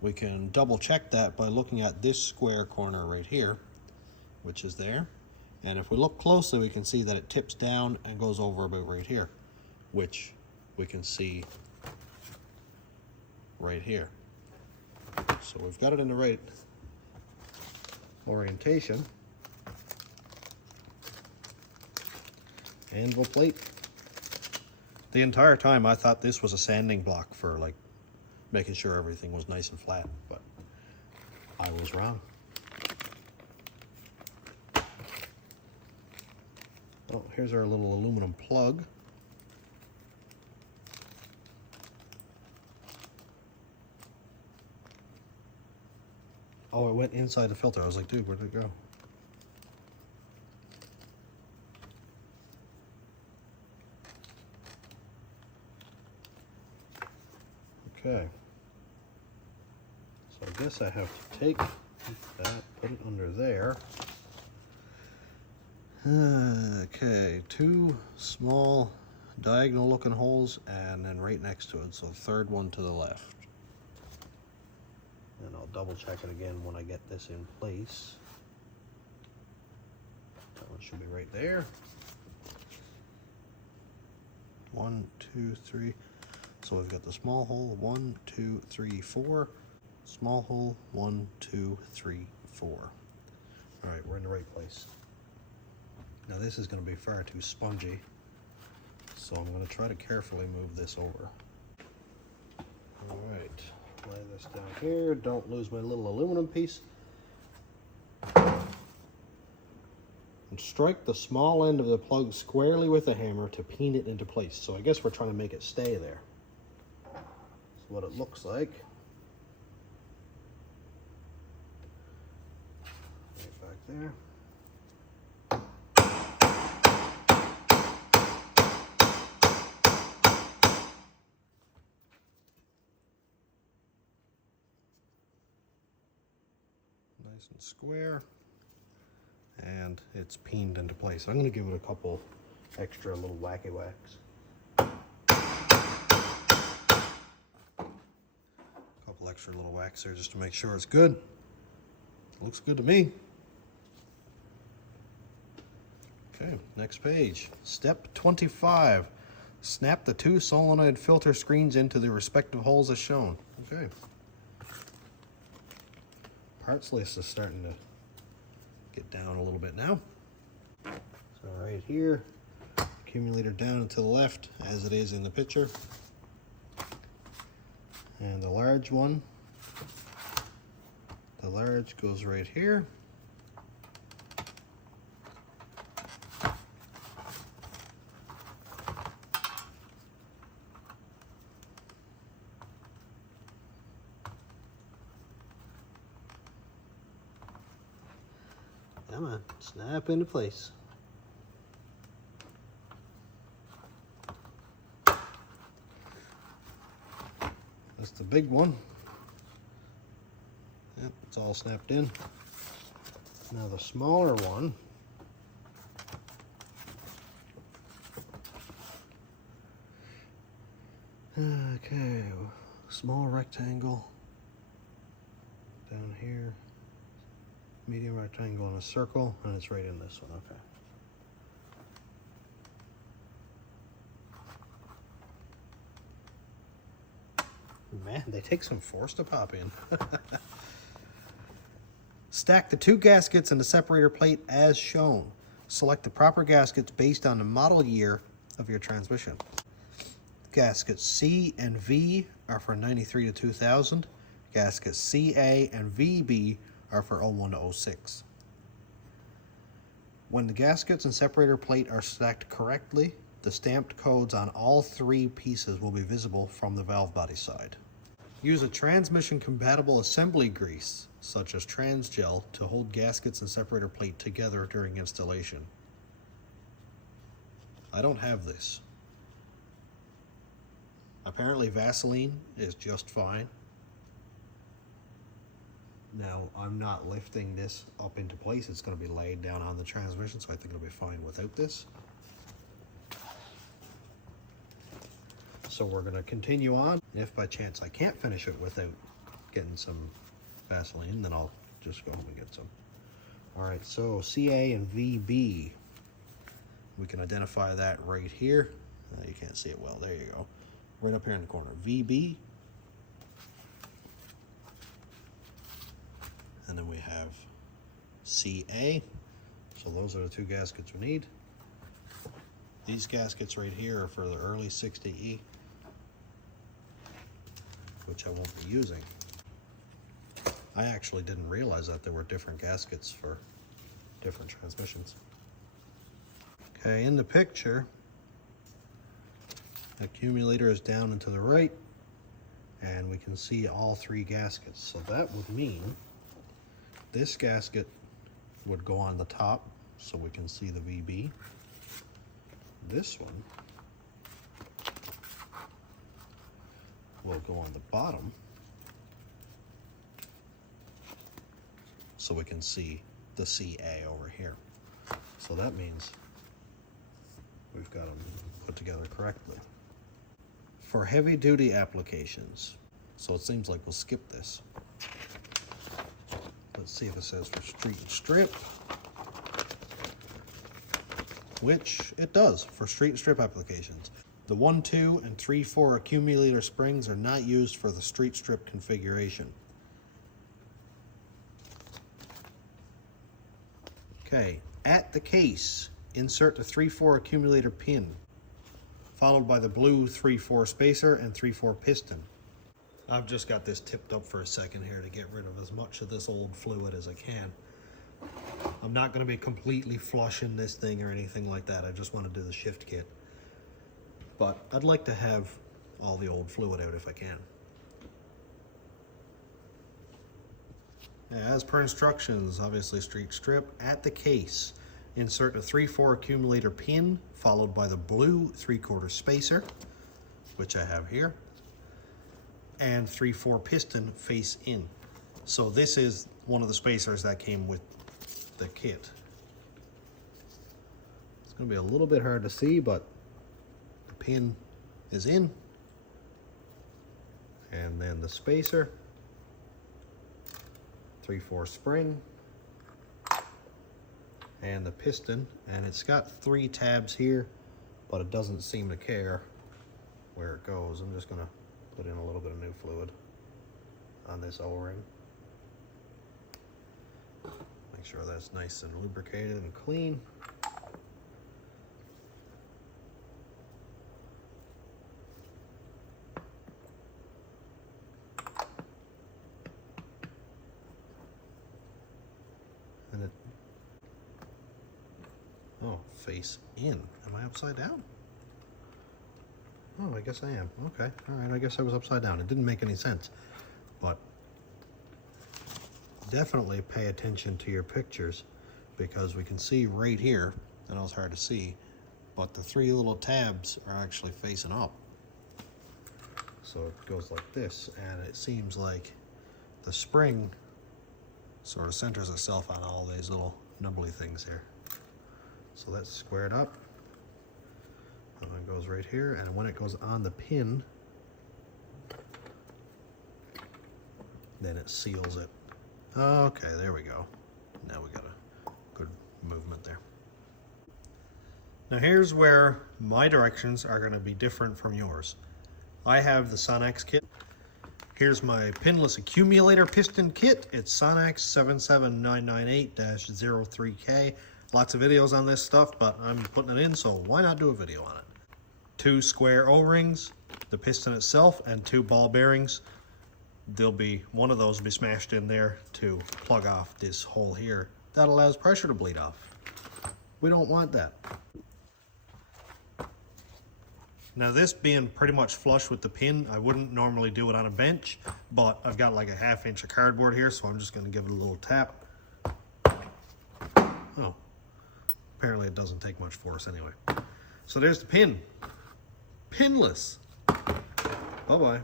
We can double check that by looking at this square corner right here, which is there. And if we look closely, we can see that it tips down and goes over about right here, which we can see right here. So we've got it in the right orientation. Anvil plate. The entire time I thought this was a sanding block for like making sure everything was nice and flat, but I was wrong. Oh, here's our little aluminum plug. Oh, it went inside the filter. I was like, dude, where'd it go? Okay. So I guess I have to take that, put it under there. Okay, two small diagonal looking holes and then right next to it, so the third one to the left. And I'll double check it again when I get this in place. That one should be right there. 1, 2, 3. So we've got the small hole, 1, 2, 3, 4. Small hole, 1, 2, 3, 4. All right, we're in the right place. Now this is going to be far too spongy, so I'm going to try to carefully move this over. All right, lay this down here. Don't lose my little aluminum piece. And strike the small end of the plug squarely with a hammer to pin it into place. So I guess we're trying to make it stay there. That's what it looks like. Right back there. Nice and square, and it's pinned into place. I'm going to give it a couple extra little wacky whacks. Couple extra little whacks there just to make sure it's good. Looks good to me. Okay, next page. Step 25. Snap the two solenoid filter screens into the respective holes as shown. Okay. Parts list is starting to get down a little bit now. So right here, accumulator down and to the left as it is in the picture. And the large one, the large goes right here. Come on, snap into place. big one. Yep, it's all snapped in. Now the smaller one. Okay, small rectangle down here, medium rectangle and a circle, and it's right in this one. Okay. Man, they take some force to pop in. Stack the two gaskets in the separator plate as shown. Select the proper gaskets based on the model year of your transmission. Gaskets C and V are for 93 to 2000. Gaskets CA and VB are for 01 to 06. When the gaskets and separator plate are stacked correctly, the stamped codes on all three pieces will be visible from the valve body side. Use a transmission compatible assembly grease, such as Transgel, to hold gaskets and separator plate together during installation. I don't have this. Apparently Vaseline is just fine. Now, I'm not lifting this up into place. It's going to be laid down on the transmission, so I think it'll be fine without this. So we're going to continue on. If by chance I can't finish it without getting some Vaseline, then I'll just go home and get some. All right, so CA and VB. We can identify that right here. You can't see it well. There you go. Right up here in the corner. VB. And then we have CA. So those are the two gaskets we need. These gaskets right here are for the early 60E, which I won't be using. I actually didn't realize that there were different gaskets for different transmissions. Okay, in the picture, accumulator is down and to the right, and we can see all three gaskets. So that would mean this gasket would go on the top, so we can see the VB. This one will go on the bottom, so we can see the CA over here. So that means we've got them put together correctly. For heavy duty applications, so it seems like we'll skip this. Let's see if it says for street and strip, which it does for street and strip applications. The 1, 2, and 3, 4 accumulator springs are not used for the street strip configuration. Okay, at the case, insert the 3, 4 accumulator pin, followed by the blue 3, 4 spacer and 3, 4 piston. I've just got this tipped up for a second here to get rid of as much of this old fluid as I can. I'm not going to be completely flushing this thing or anything like that. I just want to do the shift kit. But I'd like to have all the old fluid out if I can. As per instructions, obviously street strip, at the case, insert a 3, 4 accumulator pin, followed by the blue 3/4 spacer, which I have here, and 3, 4 piston face in. So this is one of the spacers that came with the kit. It's going to be a little bit hard to see, but the pin is in, and then the spacer, 3, 4 spring, and the piston, and it's got 3 tabs here, but it doesn't seem to care where it goes. I'm just going to put in a little bit of new fluid on this O-ring. Make sure that's nice and lubricated and clean. And it, oh, face in. Am I upside down? Oh, I guess I am. Okay, all right, I guess I was upside down. It didn't make any sense, but definitely pay attention to your pictures, because we can see right here, I know it's hard to see, but the 3 little tabs are actually facing up. So it goes like this, and it seems like the spring sort of centers itself on all these little nubbly things here. So that's squared up, and it goes right here, and when it goes on the pin, then it seals it. Okay, there we go. Now we got a good movement there. Now here's where my directions are going to be different from yours. I have the sonnax kit. Here's my pinless accumulator piston kit. It's sonnax 77998-03K. Lots of videos on this stuff, but I'm putting it in, so why not do a video on it? 2 square O-rings, the piston itself, and 2 ball bearings. One of those will be smashed in there to plug off this hole here. That allows pressure to bleed off. We don't want that. Now this being pretty much flush with the pin, I wouldn't normally do it on a bench, but I've got like a 1/2 inch of cardboard here, so I'm just going to give it a little tap. Oh, apparently it doesn't take much force anyway. So there's the pin. Pinless. Bye-bye.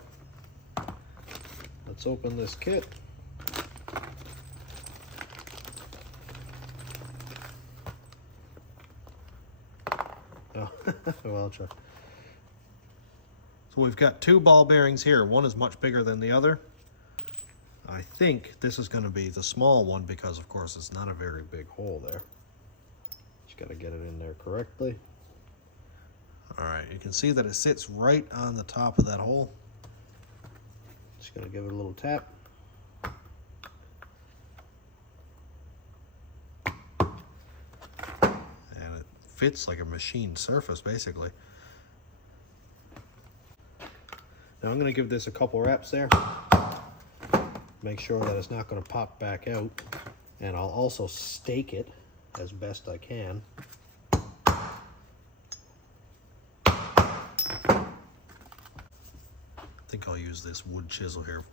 Let's open this kit. Oh, well, I'll try. So we've got 2 ball bearings here. One is much bigger than the other. I think this is going to be the small one because, of course, it's not a very big hole there. Just got to get it in there correctly. All right, you can see that it sits right on the top of that hole. Just going to give it a little tap. And it fits like a machined surface, basically. Now I'm going to give this a couple wraps there. Make sure that it's not going to pop back out. And I'll also stake it as best I can. I think I'll use this wood chisel here.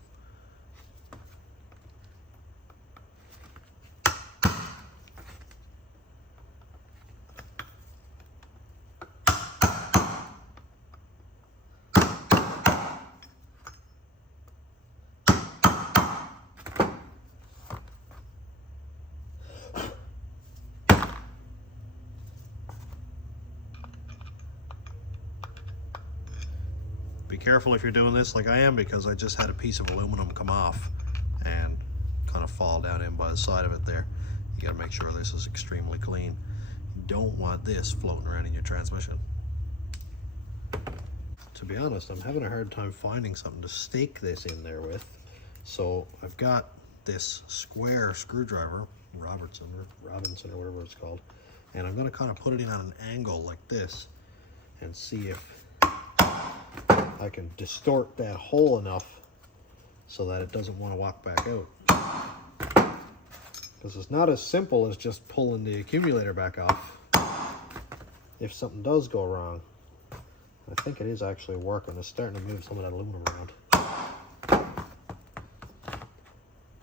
Be careful if you're doing this like I am, because I just had a piece of aluminum come off and kind of fall down in by the side of it there. You got to make sure this is extremely clean. You don't want this floating around in your transmission. To be honest, I'm having a hard time finding something to stake this in there with. So I've got this square screwdriver, Robinson or whatever it's called, and I'm going to kind of put it in on an angle like this and see if I can distort that hole enough so that it doesn't want to walk back out. Because it's not as simple as just pulling the accumulator back off. If something does go wrong, I think it is actually working. It's starting to move some of that aluminum around.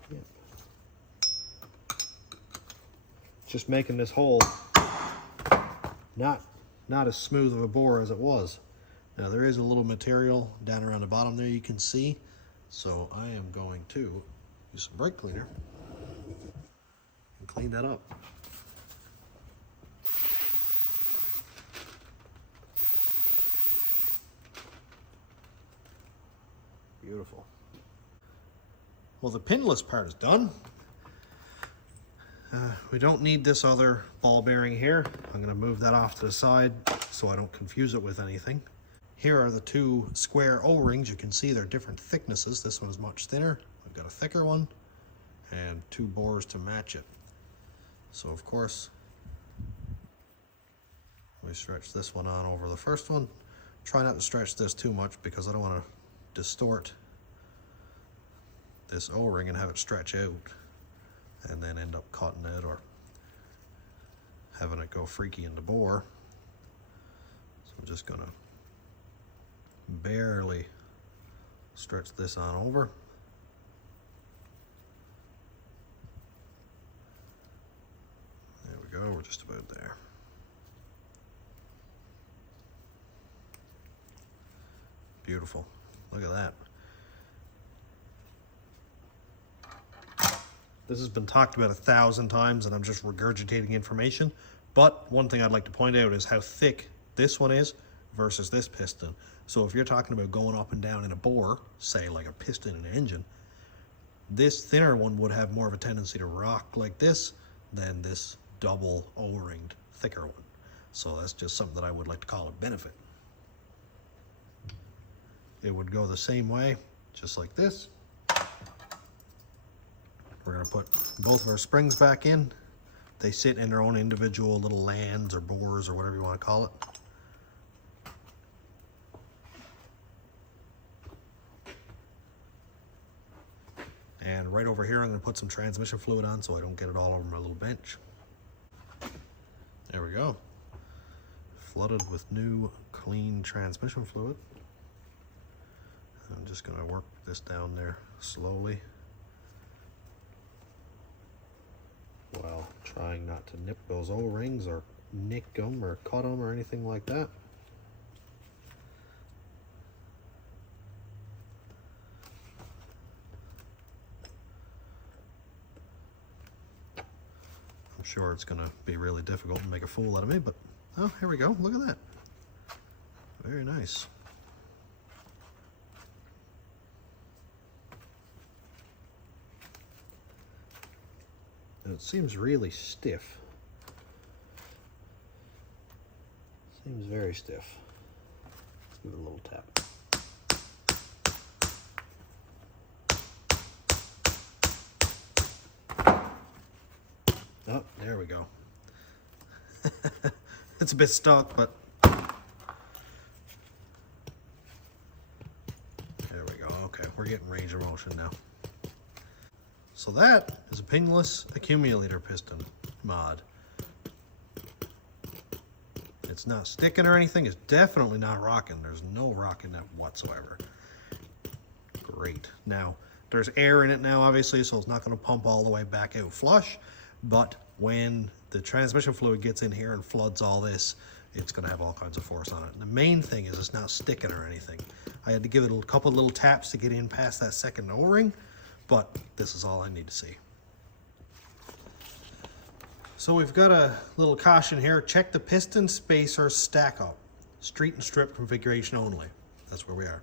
Yep. Just making this hole not as smooth of a bore as it was. Now there is a little material down around the bottom there you can see, so I am going to use some brake cleaner and clean that up. Beautiful. Well, the pinless part is done. We don't need this other ball bearing here. I'm going to move that off to the side so I don't confuse it with anything. Here are the 2 square O-rings. You can see they're different thicknesses. This one is much thinner. I've got a thicker one and 2 bores to match it. So of course, we stretch this one on over the first one. Try not to stretch this too much because I don't want to distort this O-ring and have it stretch out and then end up cutting it or having it go freaky in the bore. So I'm just going to barely stretch this on over. There we go, we're just about there. Beautiful. Look at that. This has been talked about 1,000 times and I'm just regurgitating information. But one thing I'd like to point out is how thick this one is versus this piston. So if you're talking about going up and down in a bore, say like a piston in an engine, this thinner one would have more of a tendency to rock like this than this double O-ringed thicker one. So that's just something that I would like to call a benefit. It would go the same way, just like this. We're going to put both of our springs back in. They sit in their own individual little lands or bores or whatever you want to call it. And right over here, I'm going to put some transmission fluid on so I don't get it all over my little bench. There we go. Flooded with new, clean transmission fluid. I'm just going to work this down there slowly, while trying not to nip those O-rings or nick them or cut them or anything like that. I'm sure it's going to be really difficult to make a fool out of me, but oh, here we go. Look at that. Very nice. It seems really stiff. Seems very stiff. Let's give it a little tap. Oh, there we go. It's a bit stuck, but there we go. Okay, we're getting range of motion now. So that is a pinless accumulator piston mod. It's not sticking or anything. It's definitely not rocking. There's no rock in that whatsoever. Great. Now, there's air in it now, obviously, so it's not going to pump all the way back out flush. But when the transmission fluid gets in here and floods all this, it's going to have all kinds of force on it. And the main thing is it's not sticking or anything. I had to give it a couple little taps to get in past that second O-ring. But this is all I need to see. So we've got a little caution here. Check the piston spacer stack up. Street and strip configuration only. That's where we are.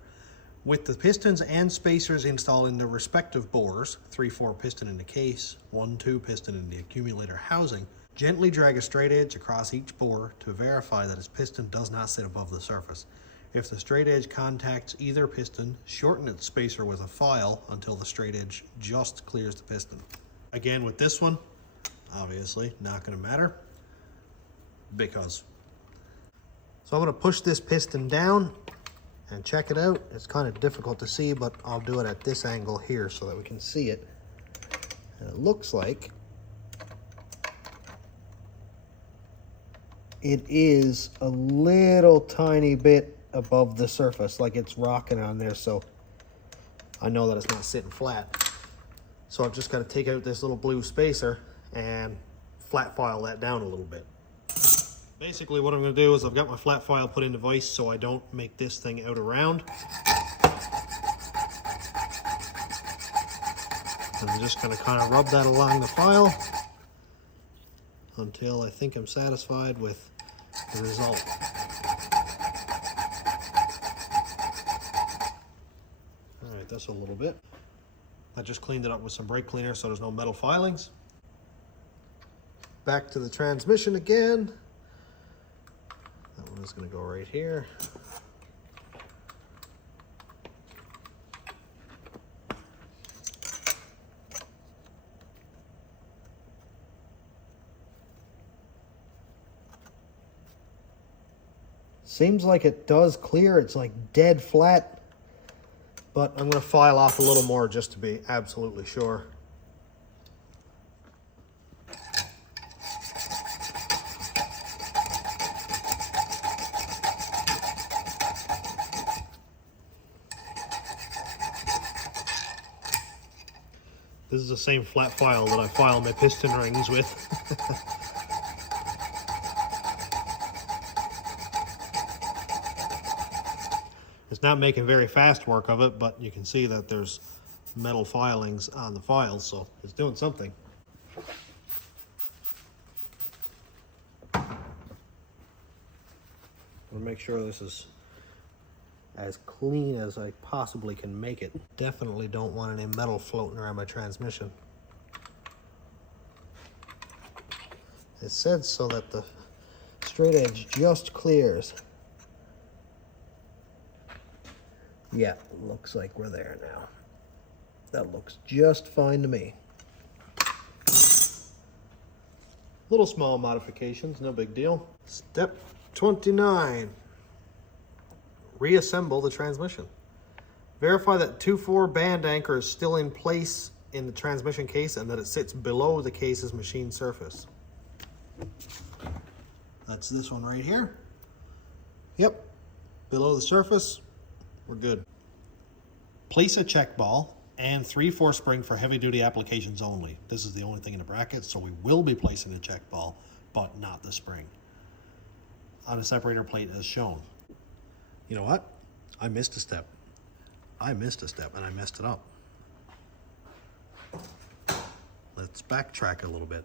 With the pistons and spacers installed in their respective bores, 3/4 piston in the case, 1/2 piston in the accumulator housing, gently drag a straight edge across each bore to verify that its piston does not sit above the surface. If the straight edge contacts either piston, shorten its spacer with a file until the straight edge just clears the piston. Again, with this one, obviously not going to matter because. So I'm going to push this piston down and check it out. It's kind of difficult to see, but I'll do it at this angle here so that we can see it. And it looks like it is a little tiny bit above the surface, like it's rocking on there, so I know that it's not sitting flat. So I've just got to take out this little blue spacer and flat file that down a little bit. Basically what I'm going to do is I've got my flat file put into vise so I don't make this thing out around. And I'm just going to kind of rub that along the file until I think I'm satisfied with the result. Alright, that's a little bit. I just cleaned it up with some brake cleaner so there's no metal filings. Back to the transmission again. That one is going to go right here. Seems like it does clear. It's like dead flat. But I'm going to file off a little more just to be absolutely sure. This is the same flat file that I file my piston rings with. It's not making very fast work of it, but you can see that there's metal filings on the files, so it's doing something. I'll make sure this is as clean as I possibly can make it. Definitely don't want any metal floating around my transmission. It said so that the straight edge just clears. Yeah, looks like we're there now. That looks just fine to me. Little small modifications, no big deal. Step 29. Reassemble the transmission. Verify that 2/4 band anchor is still in place in the transmission case and that it sits below the case's machine surface. That's this one right here. Yep, below the surface, we're good. Place a check ball and 3/4 spring for heavy duty applications only. This is the only thing in the bracket, so we will be placing the check ball, but not the spring, on a separator plate as shown. You know what? I missed a step. I missed a step and I messed it up. Let's backtrack a little bit.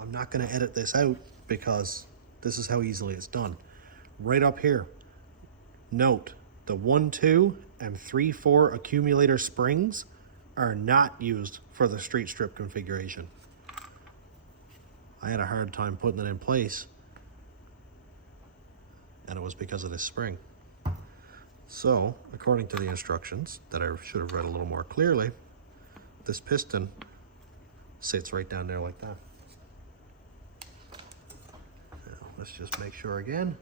I'm not going to edit this out because this is how easily it's done. Right up here, note the 1, 2, and 3, 4 accumulator springs are not used for the street strip configuration. I had a hard time putting it in place, and it was because of this spring. So, according to the instructions that I should have read a little more clearly, this piston sits right down there like that. Now, let's just make sure again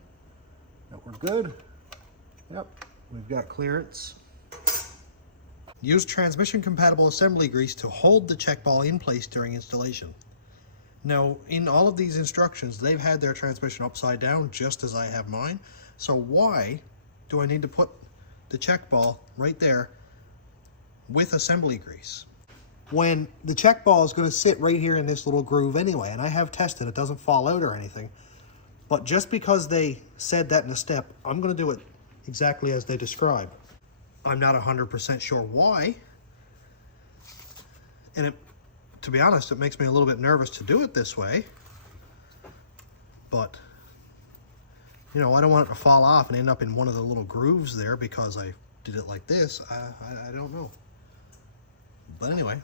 that we're good. Yep, we've got clearance. Use transmission compatible assembly grease to hold the check ball in place during installation. Now, in all of these instructions, they've had their transmission upside down just as I have mine. So why do I need to put the check ball right there with assembly grease when the check ball is going to sit right here in this little groove anyway? And I have tested, it doesn't fall out or anything. But just because they said that in a step, I'm going to do it exactly as they describe. I'm not 100% sure why. And to be honest, it makes me a little bit nervous to do it this way. But, you know, I don't want it to fall off and end up in one of the little grooves there because I did it like this. I don't know. But anyway,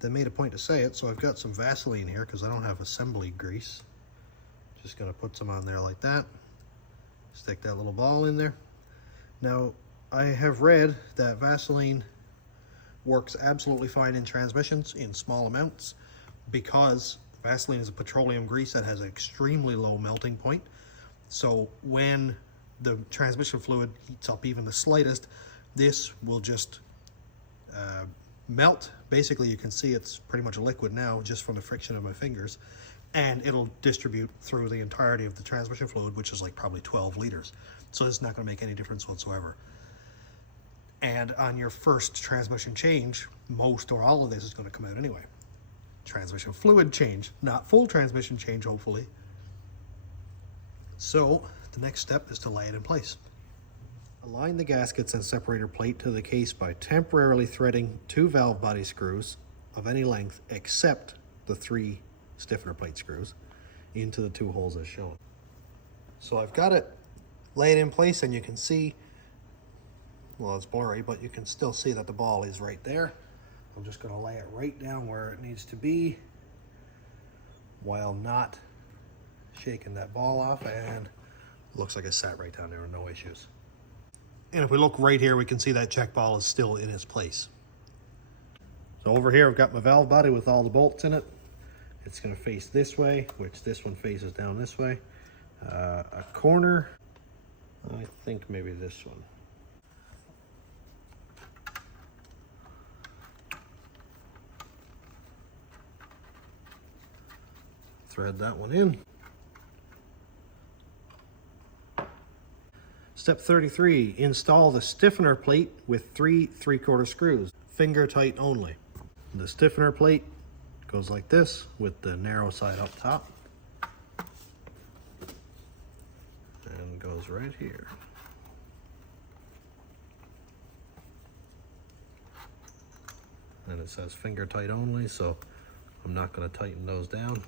they made a point to say it, so I've got some Vaseline here because I don't have assembly grease. Just gonna put some on there like that. Stick that little ball in there. Now, I have read that Vaseline works absolutely fine in transmissions in small amounts because Vaseline is a petroleum grease that has an extremely low melting point. So when the transmission fluid heats up even the slightest, this will just melt. Basically, you can see it's pretty much a liquid now just from the friction of my fingers, and it'll distribute through the entirety of the transmission fluid, which is like probably 12 liters. So it's not going to make any difference whatsoever. And on your first transmission change, most or all of this is going to come out anyway. Transmission fluid change, not full transmission change, hopefully. So the next step is to lay it in place. Align the gaskets and separator plate to the case by temporarily threading 2 valve body screws of any length except the 3 stiffener plate screws into the 2 holes as shown. So I've got it laid in place, and you can see, well, it's blurry, but you can still see that the ball is right there. I'm just going to lay it right down where it needs to be while not shaking that ball off, and it looks like it sat right down there with no issues. And if we look right here, we can see that check ball is still in its place. So over here, I've got my valve body with all the bolts in it. It's going to face this way, which this one faces down this way. A corner, I think maybe this one. Thread that one in. Step 33, install the stiffener plate with 3 3/4 screws, finger tight only. The stiffener plate goes like this with the narrow side up top and goes right here. And it says finger tight only, so I'm not going to tighten those down.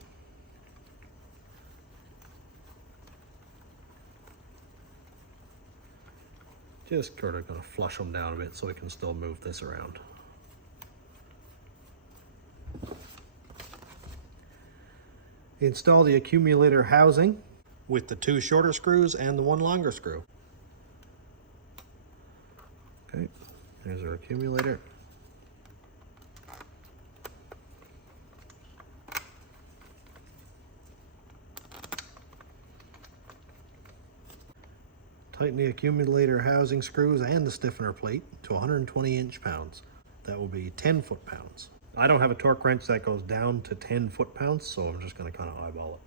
Just sort of going to flush them down a bit so we can still move this around. Install the accumulator housing with the 2 shorter screws and the 1 longer screw. Okay, there's our accumulator. Tighten the accumulator housing screws and the stiffener plate to 120 inch-pounds. That will be 10 foot-pounds. I don't have a torque wrench that goes down to 10 foot-pounds, so I'm just going to kind of eyeball it.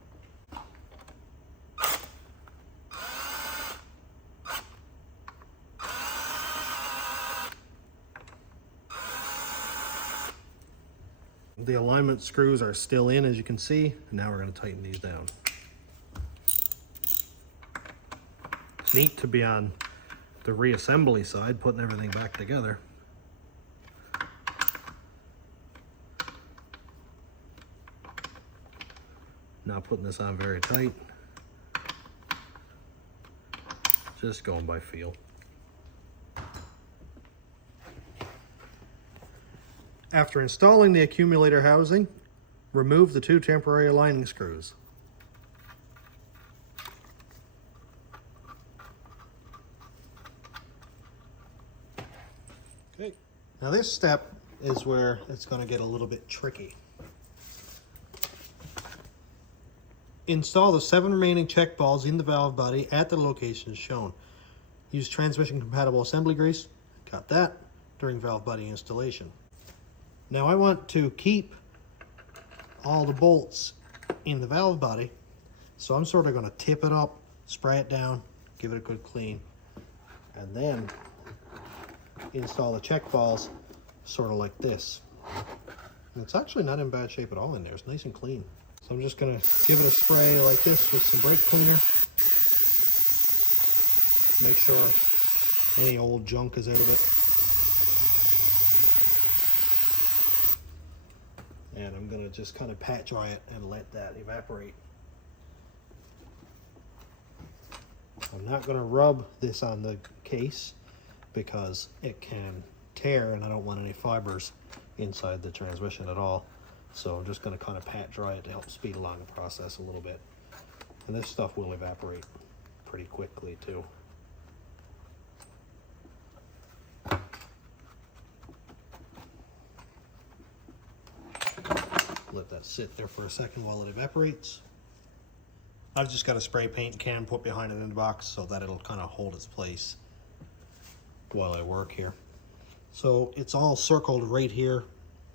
The alignment screws are still in, as you can see. Now we're going to tighten these down. It's neat to be on the reassembly side, putting everything back together. Not putting this on very tight. Just going by feel. After installing the accumulator housing, remove the 2 temporary aligning screws. Okay. Now this step is where it's going to get a little bit tricky. Install the 7 remaining check balls in the valve body at the locations shown. Use transmission compatible assembly grease, got that, during valve body installation. Now I want to keep all the bolts in the valve body, so I'm sort of going to tip it up, spray it down, give it a good clean, and then install the check balls sort of like this. And it's actually not in bad shape at all in there. It's nice and clean. So I'm just going to give it a spray like this with some brake cleaner. Make sure any old junk is out of it. And I'm going to just kind of pat dry it and let that evaporate. I'm not going to rub this on the case because it can tear and I don't want any fibers inside the transmission at all. So I'm just going to kind of pat dry it to help speed along the process a little bit. And this stuff will evaporate pretty quickly too. Let that sit there for a second while it evaporates. I've just got a spray paint can put behind it in the box so that it'll kind of hold its place while I work here. So it's all circled right here.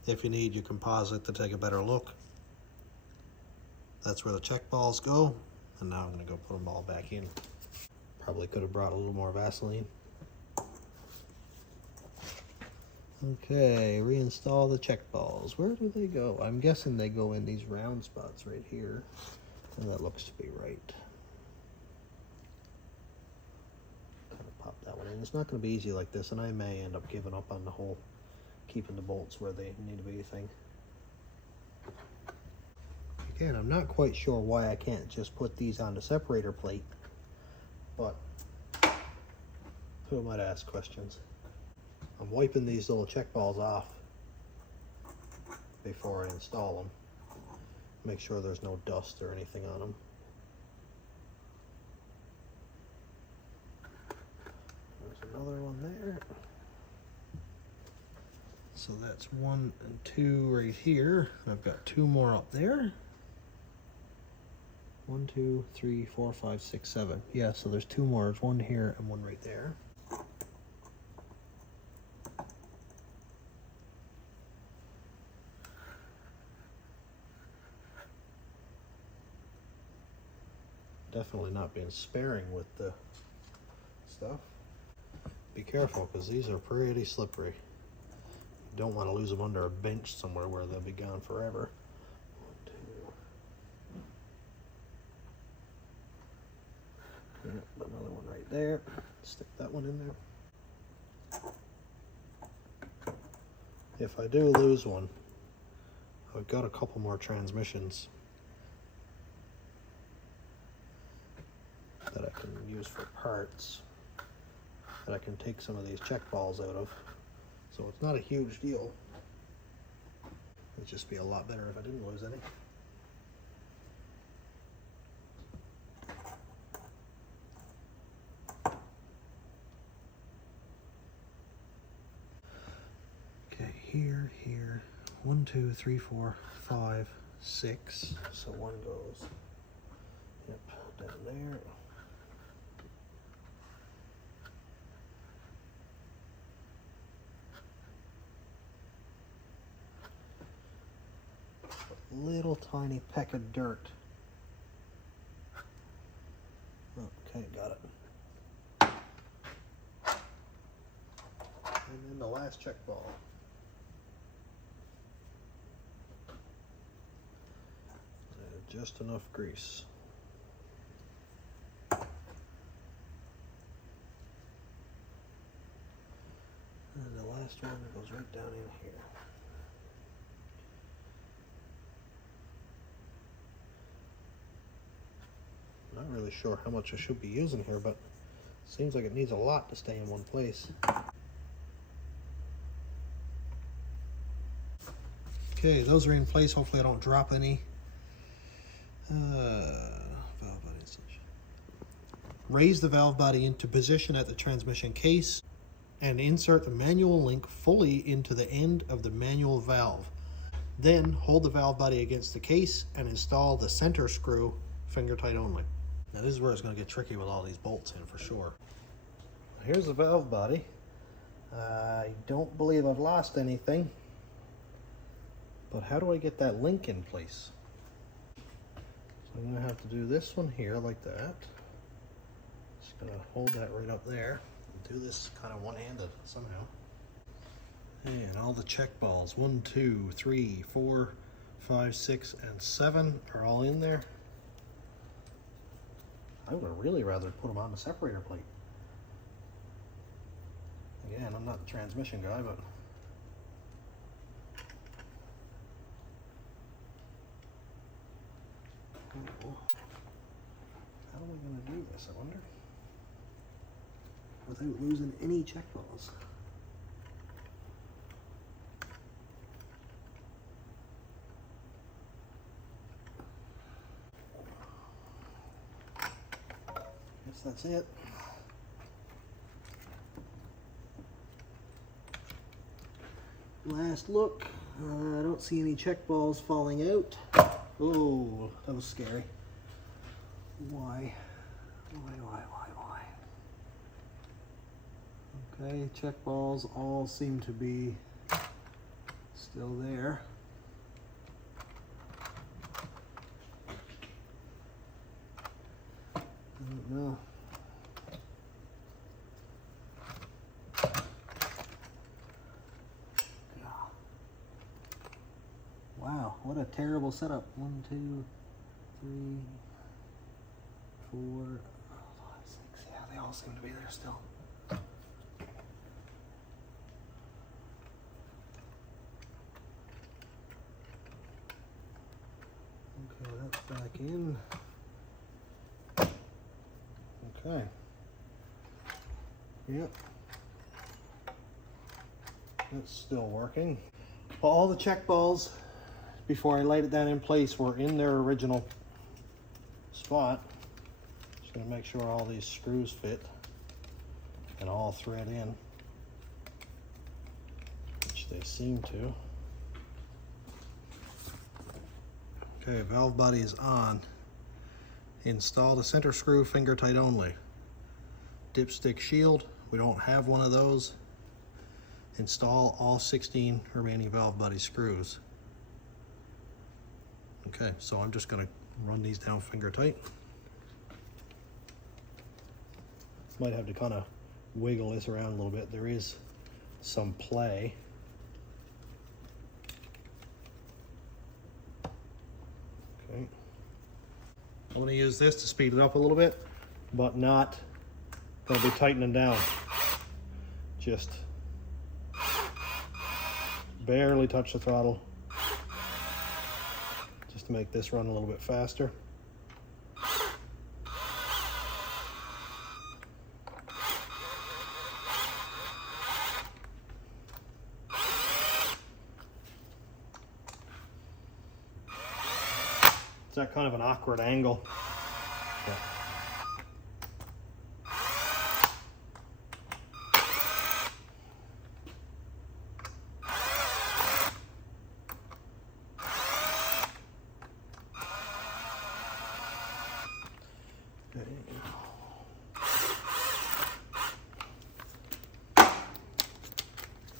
If you need, you can pause it to take a better look. That's where the check balls go. And now I'm going to go put them all back in. Probably could have brought a little more Vaseline. Okay, reinstall the check balls. Where do they go? I'm guessing they go in these round spots right here. And that looks to be right. Kind of pop that one in. It's not going to be easy like this, and I may end up giving up on the whole keeping the bolts where they need to be thing. Again, I'm not quite sure why I can't just put these on the separator plate, but who might ask questions? I'm wiping these little check balls off before I install them. Make sure there's no dust or anything on them. There's another one there. So that's 1 and 2 right here. I've got 2 more up there. 1, 2, 3, 4, 5, 6, 7. Yeah, so there's 2 more. There's 1 here and 1 right there. Definitely not being sparing with the stuff. Be careful because these are pretty slippery. You don't want to lose them under a bench somewhere where they'll be gone forever. 1, 2. Yep, another one right there. Stick that one in there. If I do lose one, I've got a couple more transmissions that I can use for parts that I can take some of these check balls out of. So it's not a huge deal. It'd just be a lot better if I didn't lose any. Okay, here, 1, 2, 3, 4, 5, 6. So one goes, yep, down there. Little tiny peck of dirt. Okay, got it. And then the last check ball. Just enough grease. And the last one goes right down in here. Not really sure how much I should be using here, but it seems like it needs a lot to stay in one place. Okay, those are in place. Hopefully I don't drop any. Valve body installation. Raise the valve body into position at the transmission case and insert the manual link fully into the end of the manual valve. Then hold the valve body against the case and install the center screw finger tight only. Now this is where it's going to get tricky with all these bolts in for sure. Here's the valve body. I don't believe I've lost anything, but how do I get that link in place? So I'm going to have to do this one here like that. Just going to hold that right up there and do this kind of one-handed somehow. And all the check balls, 1, 2, 3, 4, 5, 6, and 7 are all in there. I would really rather put them on the separator plate. Again, I'm not the transmission guy, but how am I going to do this, I wonder? Without losing any check balls. Guess that's it. Last look. I don't see any check balls falling out. Oh, that was scary. Why? Okay, check balls all seem to be still there. I don't know. Wow, what a terrible setup. 1, 2, 3, 4, 5, 6. Yeah, they all seem to be there still. Okay, that's back in. Okay. Yep. That's still working. Well, all the check balls before I laid it down in place were in their original spot. Just gonna make sure all these screws fit and all thread in, which they seem to. Okay, valve body is on. Install the center screw finger tight only. Dipstick shield, we don't have one of those. Install all 16 remaining valve body screws. Okay, so I'm just gonna run these down finger tight. Might have to kind of wiggle this around a little bit. There is some play. Okay. I'm gonna use this to speed it up a little bit. but not going to be tightening down. Just barely touch the throttle just to make this run a little bit faster. It's at kind of an awkward angle. Yeah.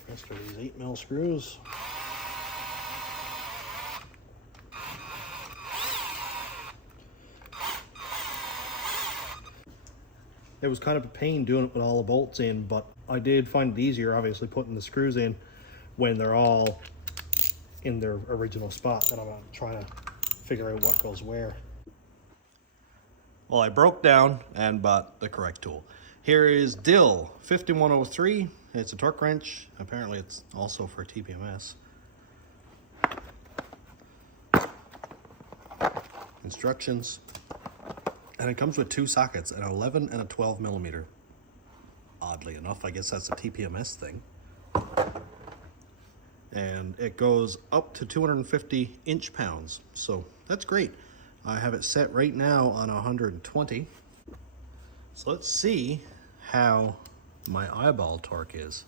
Rest of these 8mm screws. It was kind of a pain doing it with all the bolts in, but I did find it easier, obviously, putting the screws in when they're all in their original spot. Then I'm trying to figure out what goes where. Well, I broke down and bought the correct tool. Here is Dill 5103. It's a torque wrench. Apparently it's also for TPMS. Instructions. And it comes with two sockets, an 11 and a 12mm. Oddly enough, I guess that's a TPMS thing. And it goes up to 250 inch-pounds, so that's great. I have it set right now on 120. So let's see how my eyeball torque is.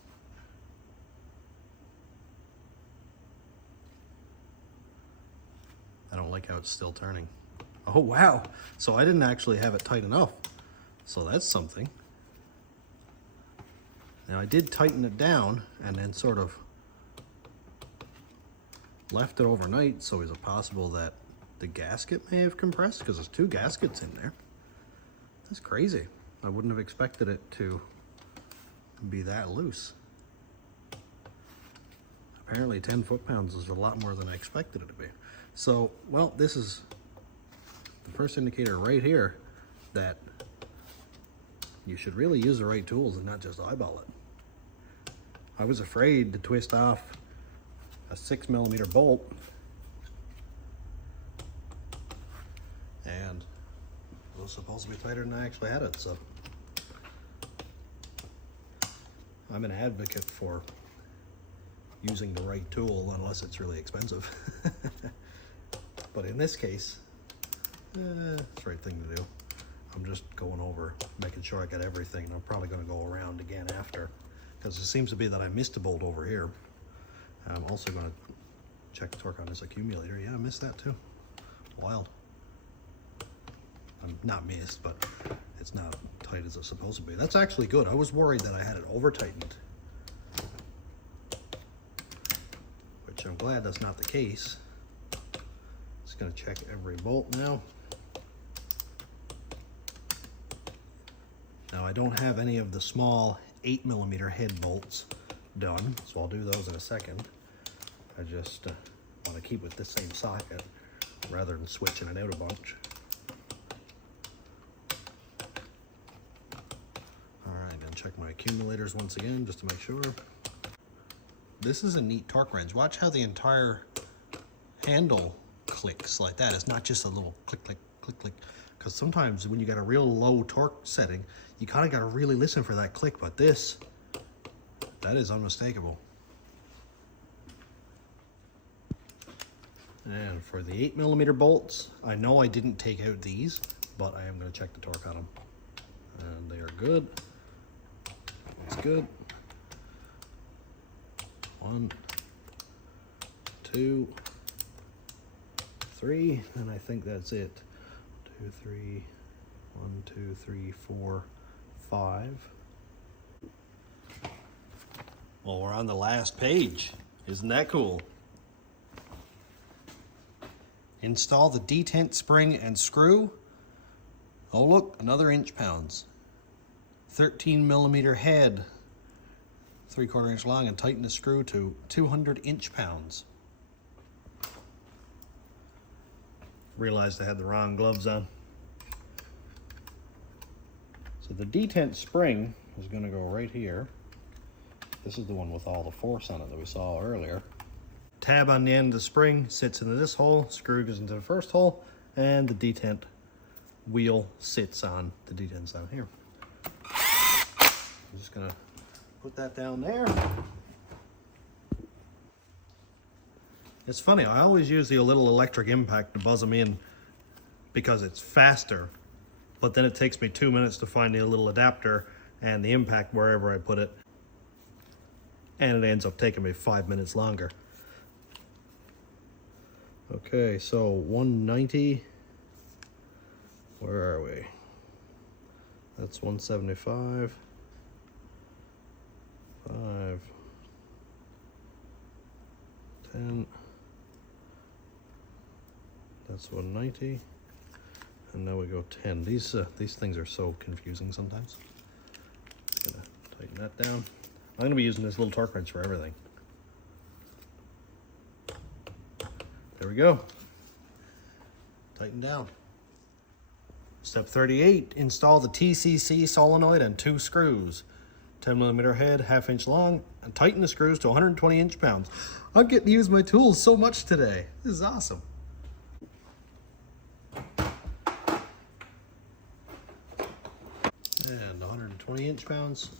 I don't like how it's still turning. Oh wow, so I didn't actually have it tight enough. So that's something. Now I did tighten it down and then sort of left it overnight, so is it possible that the gasket may have compressed? Because there's two gaskets in there. That's crazy. I wouldn't have expected it to be that loose. Apparently 10 foot-pounds is a lot more than I expected it to be. So, well, this is the first indicator right here that you should really use the right tools and not just eyeball it. I was afraid to twist off a 6mm bolt, and it was supposed to be tighter than I actually had it, so I'm an advocate for using the right tool unless it's really expensive. But in this case, it's the right thing to do. I'm just going over, making sure I got everything, and I'm probably going to go around again after, because it seems to be that I missed a bolt over here. I'm also going to check the torque on this accumulator. Yeah, I missed that too. Wild. I'm not missed, but it's not tight as it's supposed to be. That's actually good. I was worried that I had it over tightened, which I'm glad that's not the case. Just going to check every bolt now. Now I don't have any of the small 8mm head bolts done, so I'll do those in a second. I just want to keep with the same socket rather than switching it out a bunch. Alright, and check my accumulators once again just to make sure. This is a neat torque wrench. Watch how the entire handle clicks like that. It's not just a little click, click, click, click. Because sometimes when you got a real low torque setting, you kind of got to really listen for that click, but this, that is unmistakable. And for the 8mm bolts, I know I didn't take out these, but I am going to check the torque on them. And they are good. It's good. 1, 2, 3, and I think that's it. 2, 3, 1, 2, 3, 4, 5. Well, we're on the last page. Isn't that cool? Install the detent spring and screw. Oh look, another inch-pounds. 13mm head, 3/4 inch long, and tighten the screw to 200 inch-pounds. Realized I had the wrong gloves on. So the detent spring is going to go right here. This is the one with all the force on it that we saw earlier. Tab on the end of the spring sits into this hole, screw goes into the first hole, and the detent wheel sits on the detents down here. I'm just gonna put that down there. It's funny, I always use the little electric impact to buzz them in because it's faster, but then it takes me 2 minutes to find the little adapter and the impact wherever I put it, and it ends up taking me 5 minutes longer. Okay, so 190, where are we? That's 175, 5, 10, that's 190, and now we go 10. These things are so confusing sometimes. I'm gonna tighten that down. I'm gonna be using this little torque wrench for everything. There we go. Tighten down. Step 38, install the TCC solenoid and 2 screws. 10mm head, 1/2 inch long, and tighten the screws to 120 inch-pounds. I'm getting to use my tools so much today. This is awesome. And 120 inch-pounds.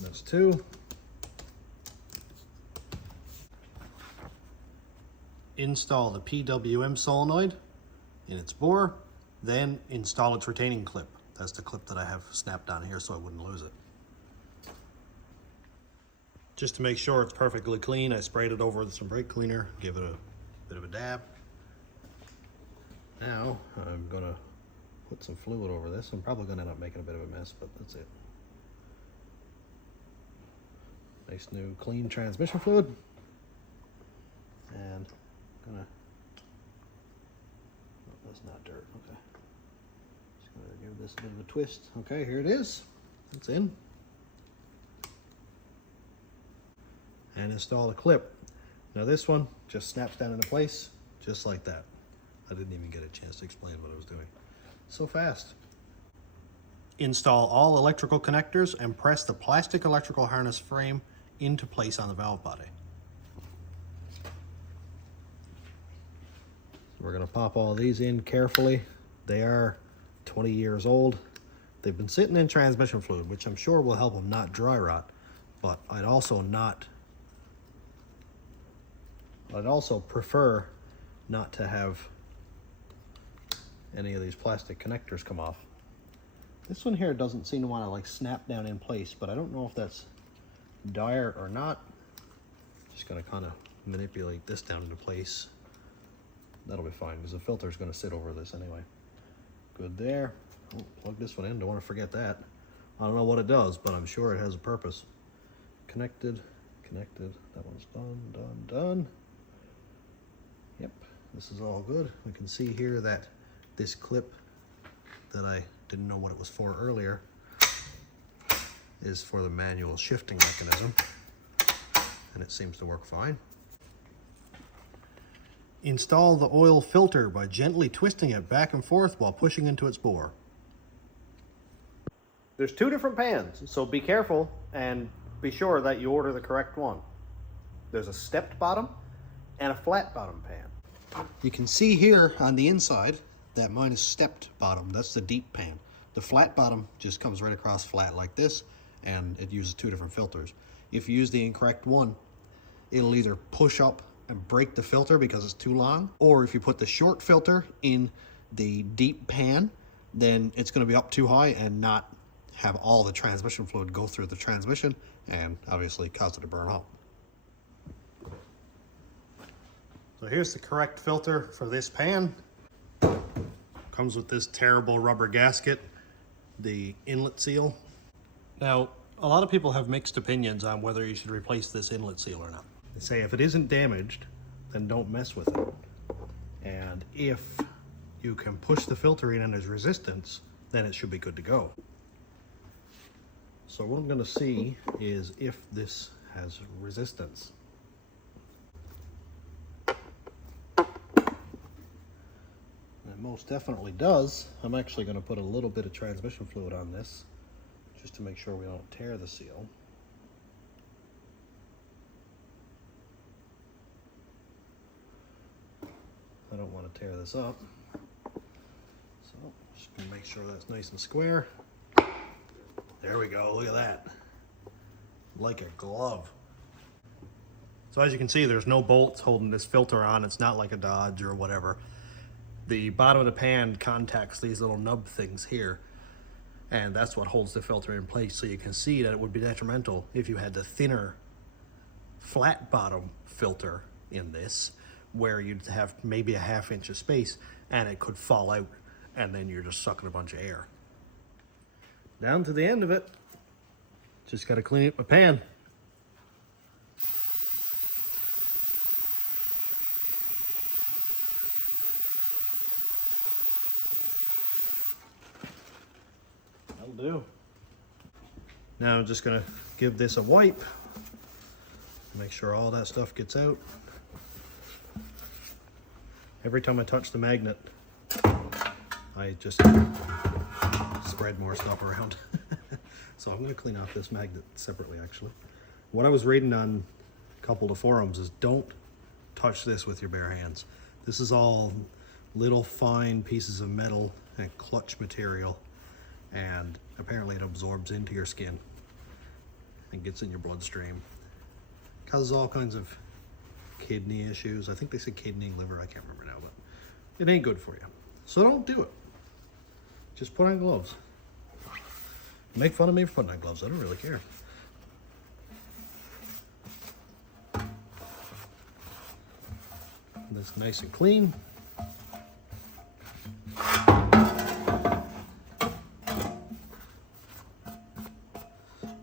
That's 2. Install the PWM solenoid in its bore, then install its retaining clip. That's the clip that I have snapped on here so I wouldn't lose it. Just to make sure it's perfectly clean, I sprayed it over with some brake cleaner, give it a bit of a dab. Now I'm gonna put some fluid over this. I'm probably gonna end up making a bit of a mess, but that's it. Nice new clean transmission fluid. And gonna, oh, that's not dirt, okay. Just gonna give this a bit of a twist. Okay, here it is. It's in. And install the clip. Now this one just snaps down into place, just like that. I didn't even get a chance to explain what I was doing. So fast. Install all electrical connectors and press the plastic electrical harness frame into place on the valve body. We're going to pop all these in carefully. They are 20 years old. They've been sitting in transmission fluid, which I'm sure will help them not dry rot, but I'd also prefer not to have any of these plastic connectors come off. This one here doesn't seem to want to like snap down in place, but I don't know if that's dire or not. Just gonna kind of manipulate this down into place. That'll be fine because the filter is going to sit over this anyway. Good there. Oh, plug this one in, don't want to forget that. I don't know what it does, but I'm sure it has a purpose. Connected, that one's done. Yep, this is all good. We can see here that this clip that I didn't know what it was for earlier is for the manual shifting mechanism, and it seems to work fine. Install the oil filter by gently twisting it back and forth while pushing into its bore. There's 2 different pans, so be careful and be sure that you order the correct one. There's a stepped bottom and a flat bottom pan. You can see here on the inside that mine is stepped bottom. That's the deep pan. The flat bottom just comes right across flat like this, and it uses 2 different filters. If you use the incorrect one, it'll either push up and break the filter because it's too long, or if you put the short filter in the deep pan, then it's going to be up too high and not have all the transmission fluid go through the transmission and obviously cause it to burn up. So here's the correct filter for this pan. Comes with this terrible rubber gasket, the inlet seal. Now, a lot of people have mixed opinions on whether you should replace this inlet seal or not. They say if it isn't damaged, then don't mess with it. And if you can push the filter in and there's resistance, then it should be good to go. So what I'm going to see is if this has resistance. most definitely does. I'm actually going to put a little bit of transmission fluid on this just to make sure we don't tear the seal. I don't want to tear this up. So just going to make sure that's nice and square. There we go, look at that. Like a glove. So as you can see, there's no bolts holding this filter on. It's not like a Dodge or whatever. The bottom of the pan contacts these little nub things here, and that's what holds the filter in place. So you can see that it would be detrimental if you had the thinner flat bottom filter in this, where you'd have maybe a ½ inch of space and it could fall out, and then you're just sucking a bunch of air. Down to the end of it. Just got to clean up my pan. That'll do. Now I'm just going to give this a wipe. Make sure all that stuff gets out. Every time I touch the magnet, I just spread more stuff around. So I'm going to clean off this magnet separately, actually. What I was reading on a couple of forums is don't touch this with your bare hands. This is all little fine pieces of metal and clutch material, and apparently it absorbs into your skin and gets in your bloodstream. Causes all kinds of kidney issues. I think they said kidney, liver, I can't remember now, but it ain't good for you. So don't do it. Just put on gloves. Make fun of me for putting on gloves, I don't really care. This nice and clean.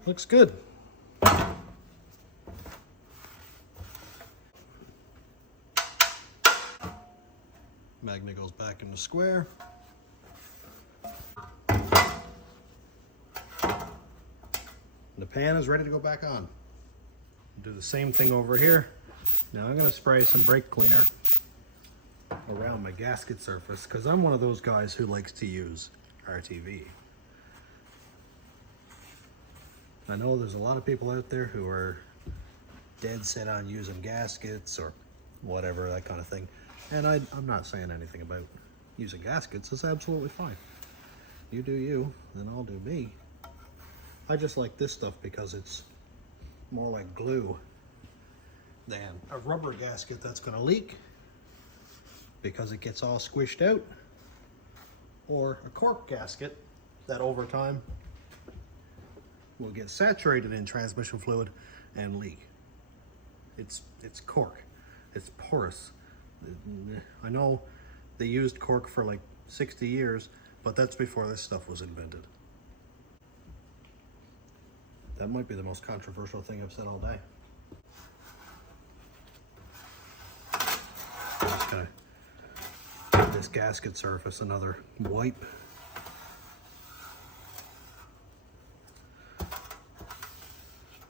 Looks good. Magnet goes back in the square. The pan is ready to go back on. Do the same thing over here. Now I'm going to spray some brake cleaner around my gasket surface because I'm one of those guys who likes to use RTV. I know there's a lot of people out there who are dead set on using gaskets or whatever, that kind of thing. And I'm not saying anything about using gaskets. It's absolutely fine. You do you, then I'll do me. I just like this stuff because it's more like glue than a rubber gasket that's going to leak because it gets all squished out, or a cork gasket that over time will get saturated in transmission fluid and leak. It's cork. It's porous. I know they used cork for like 60 years, but that's before this stuff was invented. That might be the most controversial thing I've said all day. Just gonna give this gasket surface another wipe.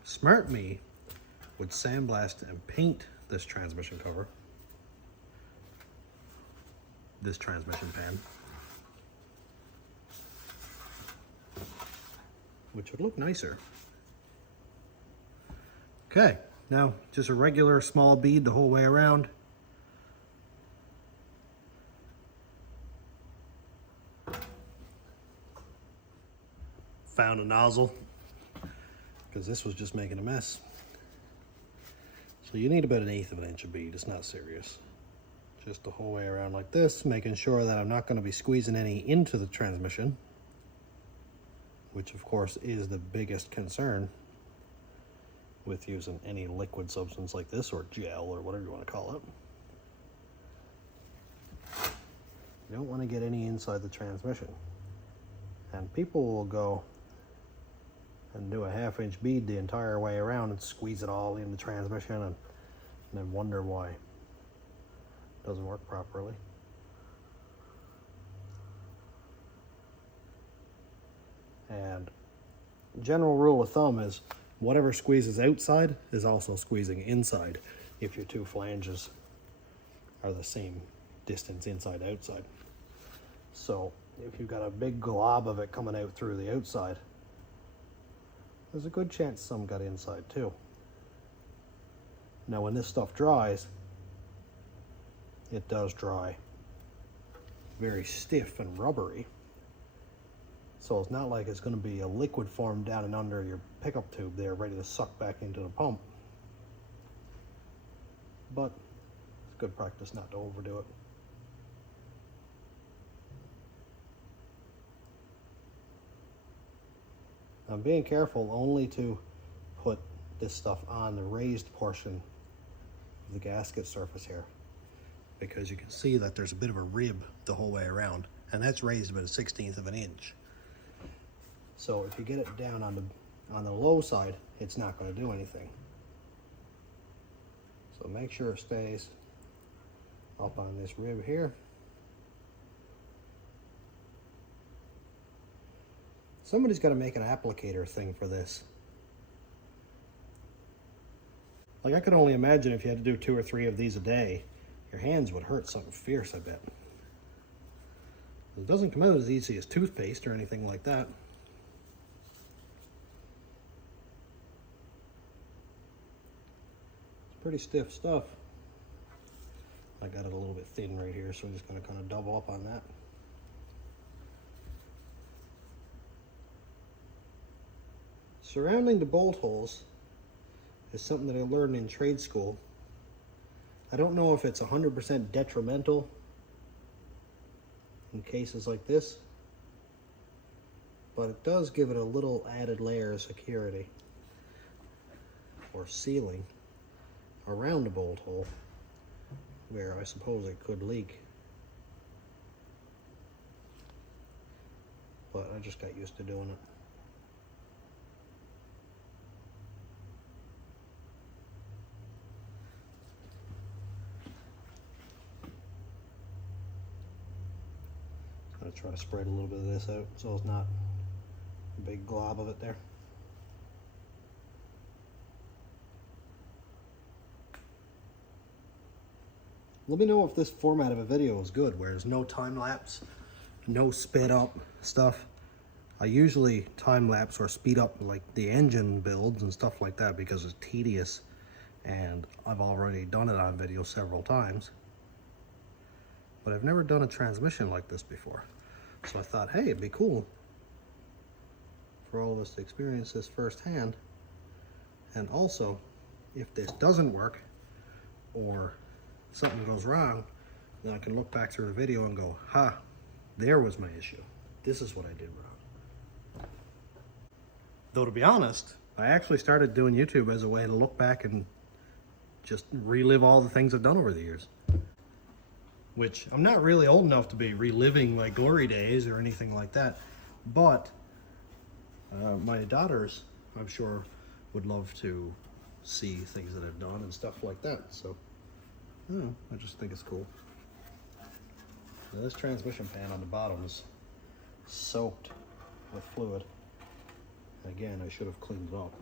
Smart me would sandblast and paint this transmission cover, this transmission pan, which would look nicer. Okay, now just a regular small bead the whole way around. Found a nozzle because this was just making a mess. So you need about 1/8 of an inch of bead. It's not serious. Just the whole way around like this, making sure that I'm not going to be squeezing any into the transmission, which of course is the biggest concern with using any liquid substance like this, or gel, or whatever you want to call it. You don't want to get any inside the transmission. And people will go and do a 1/2 inch bead the entire way around and squeeze it all in the transmission and then wonder why it doesn't work properly. And general rule of thumb is whatever squeezes outside is also squeezing inside if your two flanges are the same distance inside outside. So if you've got a big glob of it coming out through the outside, there's a good chance some got inside too. Now when this stuff dries, it does dry very stiff and rubbery. So it's not like it's going to be a liquid form down and under your pickup tube there ready to suck back into the pump. But it's good practice not to overdo it. I'm being careful only to put this stuff on the raised portion of the gasket surface here, because you can see that there's a bit of a rib the whole way around, and that's raised about 1/16 of an inch. So if you get it down on the low side, it's not going to do anything. So make sure it stays up on this rib here. Somebody's got to make an applicator thing for this. Like, I could only imagine if you had to do 2 or 3 of these a day, your hands would hurt something fierce, I bet. It doesn't come out as easy as toothpaste or anything like that. It's pretty stiff stuff. I got it a little bit thin right here, so I'm just going to kind of double up on that. Surrounding the bolt holes is something that I learned in trade school. I don't know if it's 100% detrimental in cases like this, but it does give it a little added layer of security or sealing around the bolt hole where I suppose it could leak. But I just got used to doing it. Try to spread a little bit of this out so it's not a big glob of it there. Let me know if this format of a video is good, where there's no time lapse, no sped up stuff. I usually time lapse or speed up like the engine builds and stuff like that because it's tedious, and I've already done it on video several times. But I've never done a transmission like this before. So I thought, hey, it'd be cool for all of us to experience this firsthand. And also, if this doesn't work or something goes wrong, then I can look back through the video and go, ha, there was my issue. This is what I did wrong. Though to be honest, I actually started doing YouTube as a way to look back and just relive all the things I've done over the years. Which, I'm not really old enough to be reliving my glory days or anything like that, but my daughters, I'm sure, would love to see things that I've done and stuff like that. So, I just think it's cool. Now, this transmission pan on the bottom is soaked with fluid. Again, I should have cleaned it up,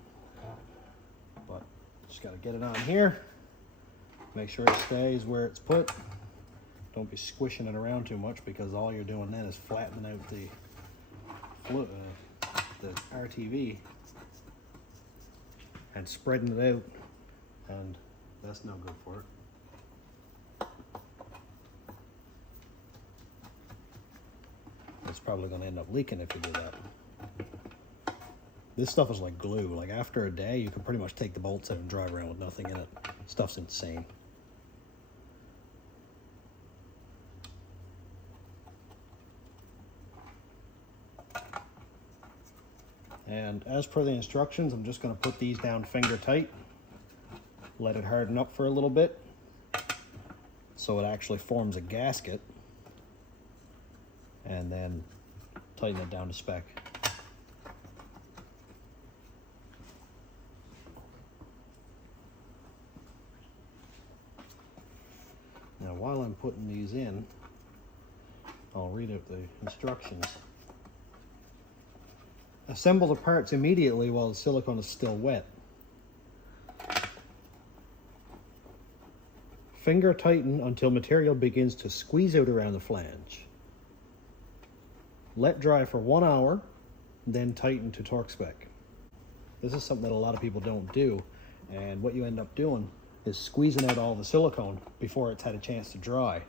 but just got to get it on here, make sure it stays where it's put. Don't be squishing it around too much, because all you're doing then is flattening out the RTV and spreading it out, and that's no good for it. It's probably going to end up leaking if you do that. This stuff is like glue. Like, after a day, you can pretty much take the bolts out and drive around with nothing in it. Stuff's insane. And as per the instructions, I'm just going to put these down finger tight, let it harden up for a little bit so it actually forms a gasket, and then tighten it down to spec. Now, while I'm putting these in, I'll read out the instructions. Assemble the parts immediately while the silicone is still wet. Finger tighten until material begins to squeeze out around the flange. let dry for 1 hour, then tighten to torque spec. This is something that a lot of people don't do, and what you end up doing is squeezing out all the silicone before it's had a chance to dry,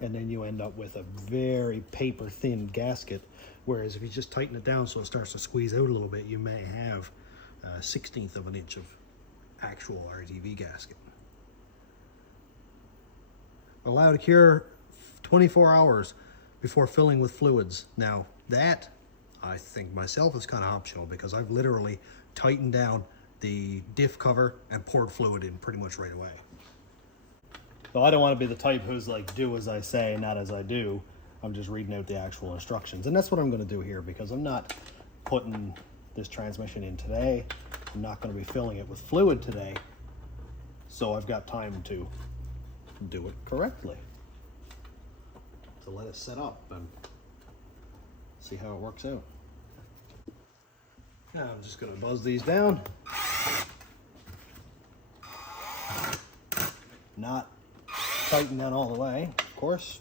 and then you end up with a very paper thin gasket, whereas if you just tighten it down so it starts to squeeze out a little bit, you may have a 1/16 of an inch of actual RTV gasket. Allow to cure 24 hours before filling with fluids. Now that, I think myself, is kind of optional because I've literally tightened down the diff cover and poured fluid in pretty much right away. So I don't want to be the type who's like, do as I say, not as I do. I'm just reading out the actual instructions. And that's what I'm going to do here, because I'm not putting this transmission in today. I'm not going to be filling it with fluid today. So I've got time to do it correctly. So let it set up and see how it works out. Now I'm just going to buzz these down. Not tighten down all the way, of course.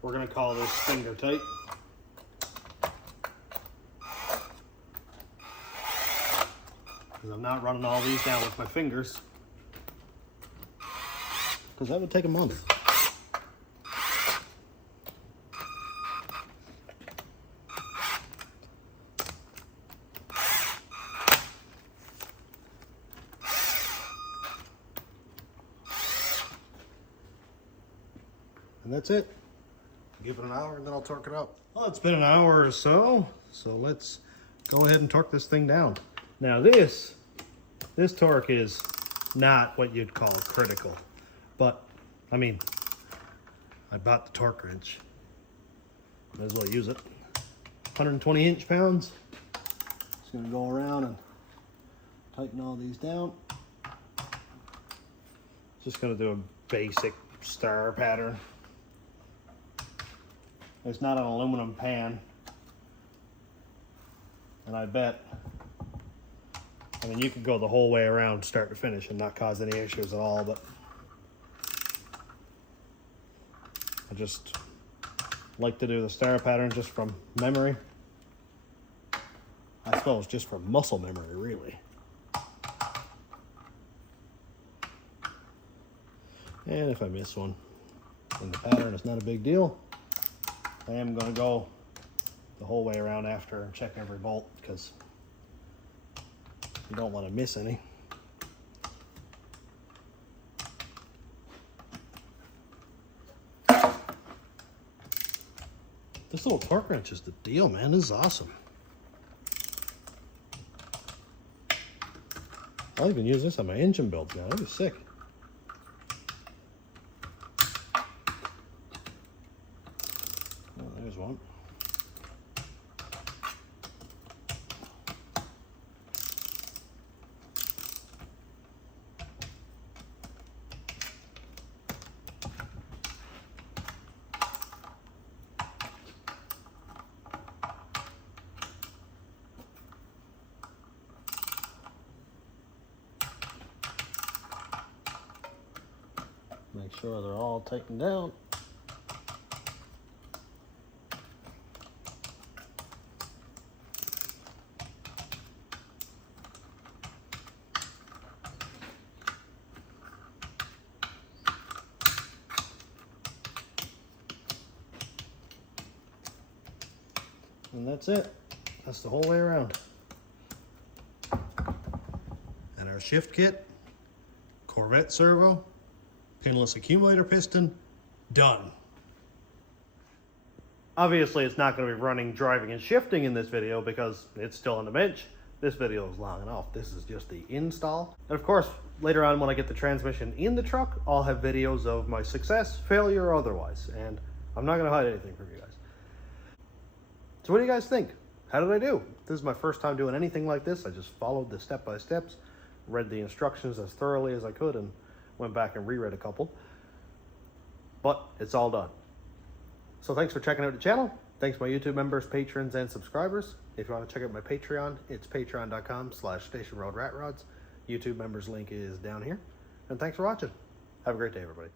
We're going to call this finger tight. Because I'm not running all these down with my fingers, because that would take a month. And that's it. Give it an hour and then I'll torque it up. Well, it's been an hour or so let's go ahead and torque this thing down. Now this torque is not what you'd call critical, but I mean, I bought the torque wrench. Might as well use it. 120 inch-pounds. Just gonna go around and tighten all these down. Just gonna do a basic star pattern. It's not an aluminum pan, and I bet, I mean, you could go the whole way around start to finish and not cause any issues at all, but I just like to do the star pattern just from memory. I suppose just from muscle memory, really. And if I miss one in the pattern, it's not a big deal. I am going to go the whole way around after and check every bolt, because you don't want to miss any. This little torque wrench is the deal, man. This is awesome. I'll even use this on my engine builds now. That'd be sick. There's one. Make sure they're all tightened down. And that's it. That's the whole way around. And our shift kit, Corvette servo, pinless accumulator piston, done. Obviously, it's not going to be running, driving, and shifting in this video because it's still on the bench. This video is long enough. This is just the install. And of course, later on when I get the transmission in the truck, I'll have videos of my success, failure, or otherwise. And I'm not going to hide anything from you guys. So what do you guys think? How did I do? This is my first time doing anything like this. I just followed the step-by-steps, read the instructions as thoroughly as I could, and went back and reread a couple. But it's all done. So thanks for checking out the channel. Thanks to my YouTube members, patrons, and subscribers. If you want to check out my Patreon, it's patreon.com/stationroadratrods. YouTube members link is down here. And thanks for watching. Have a great day, everybody.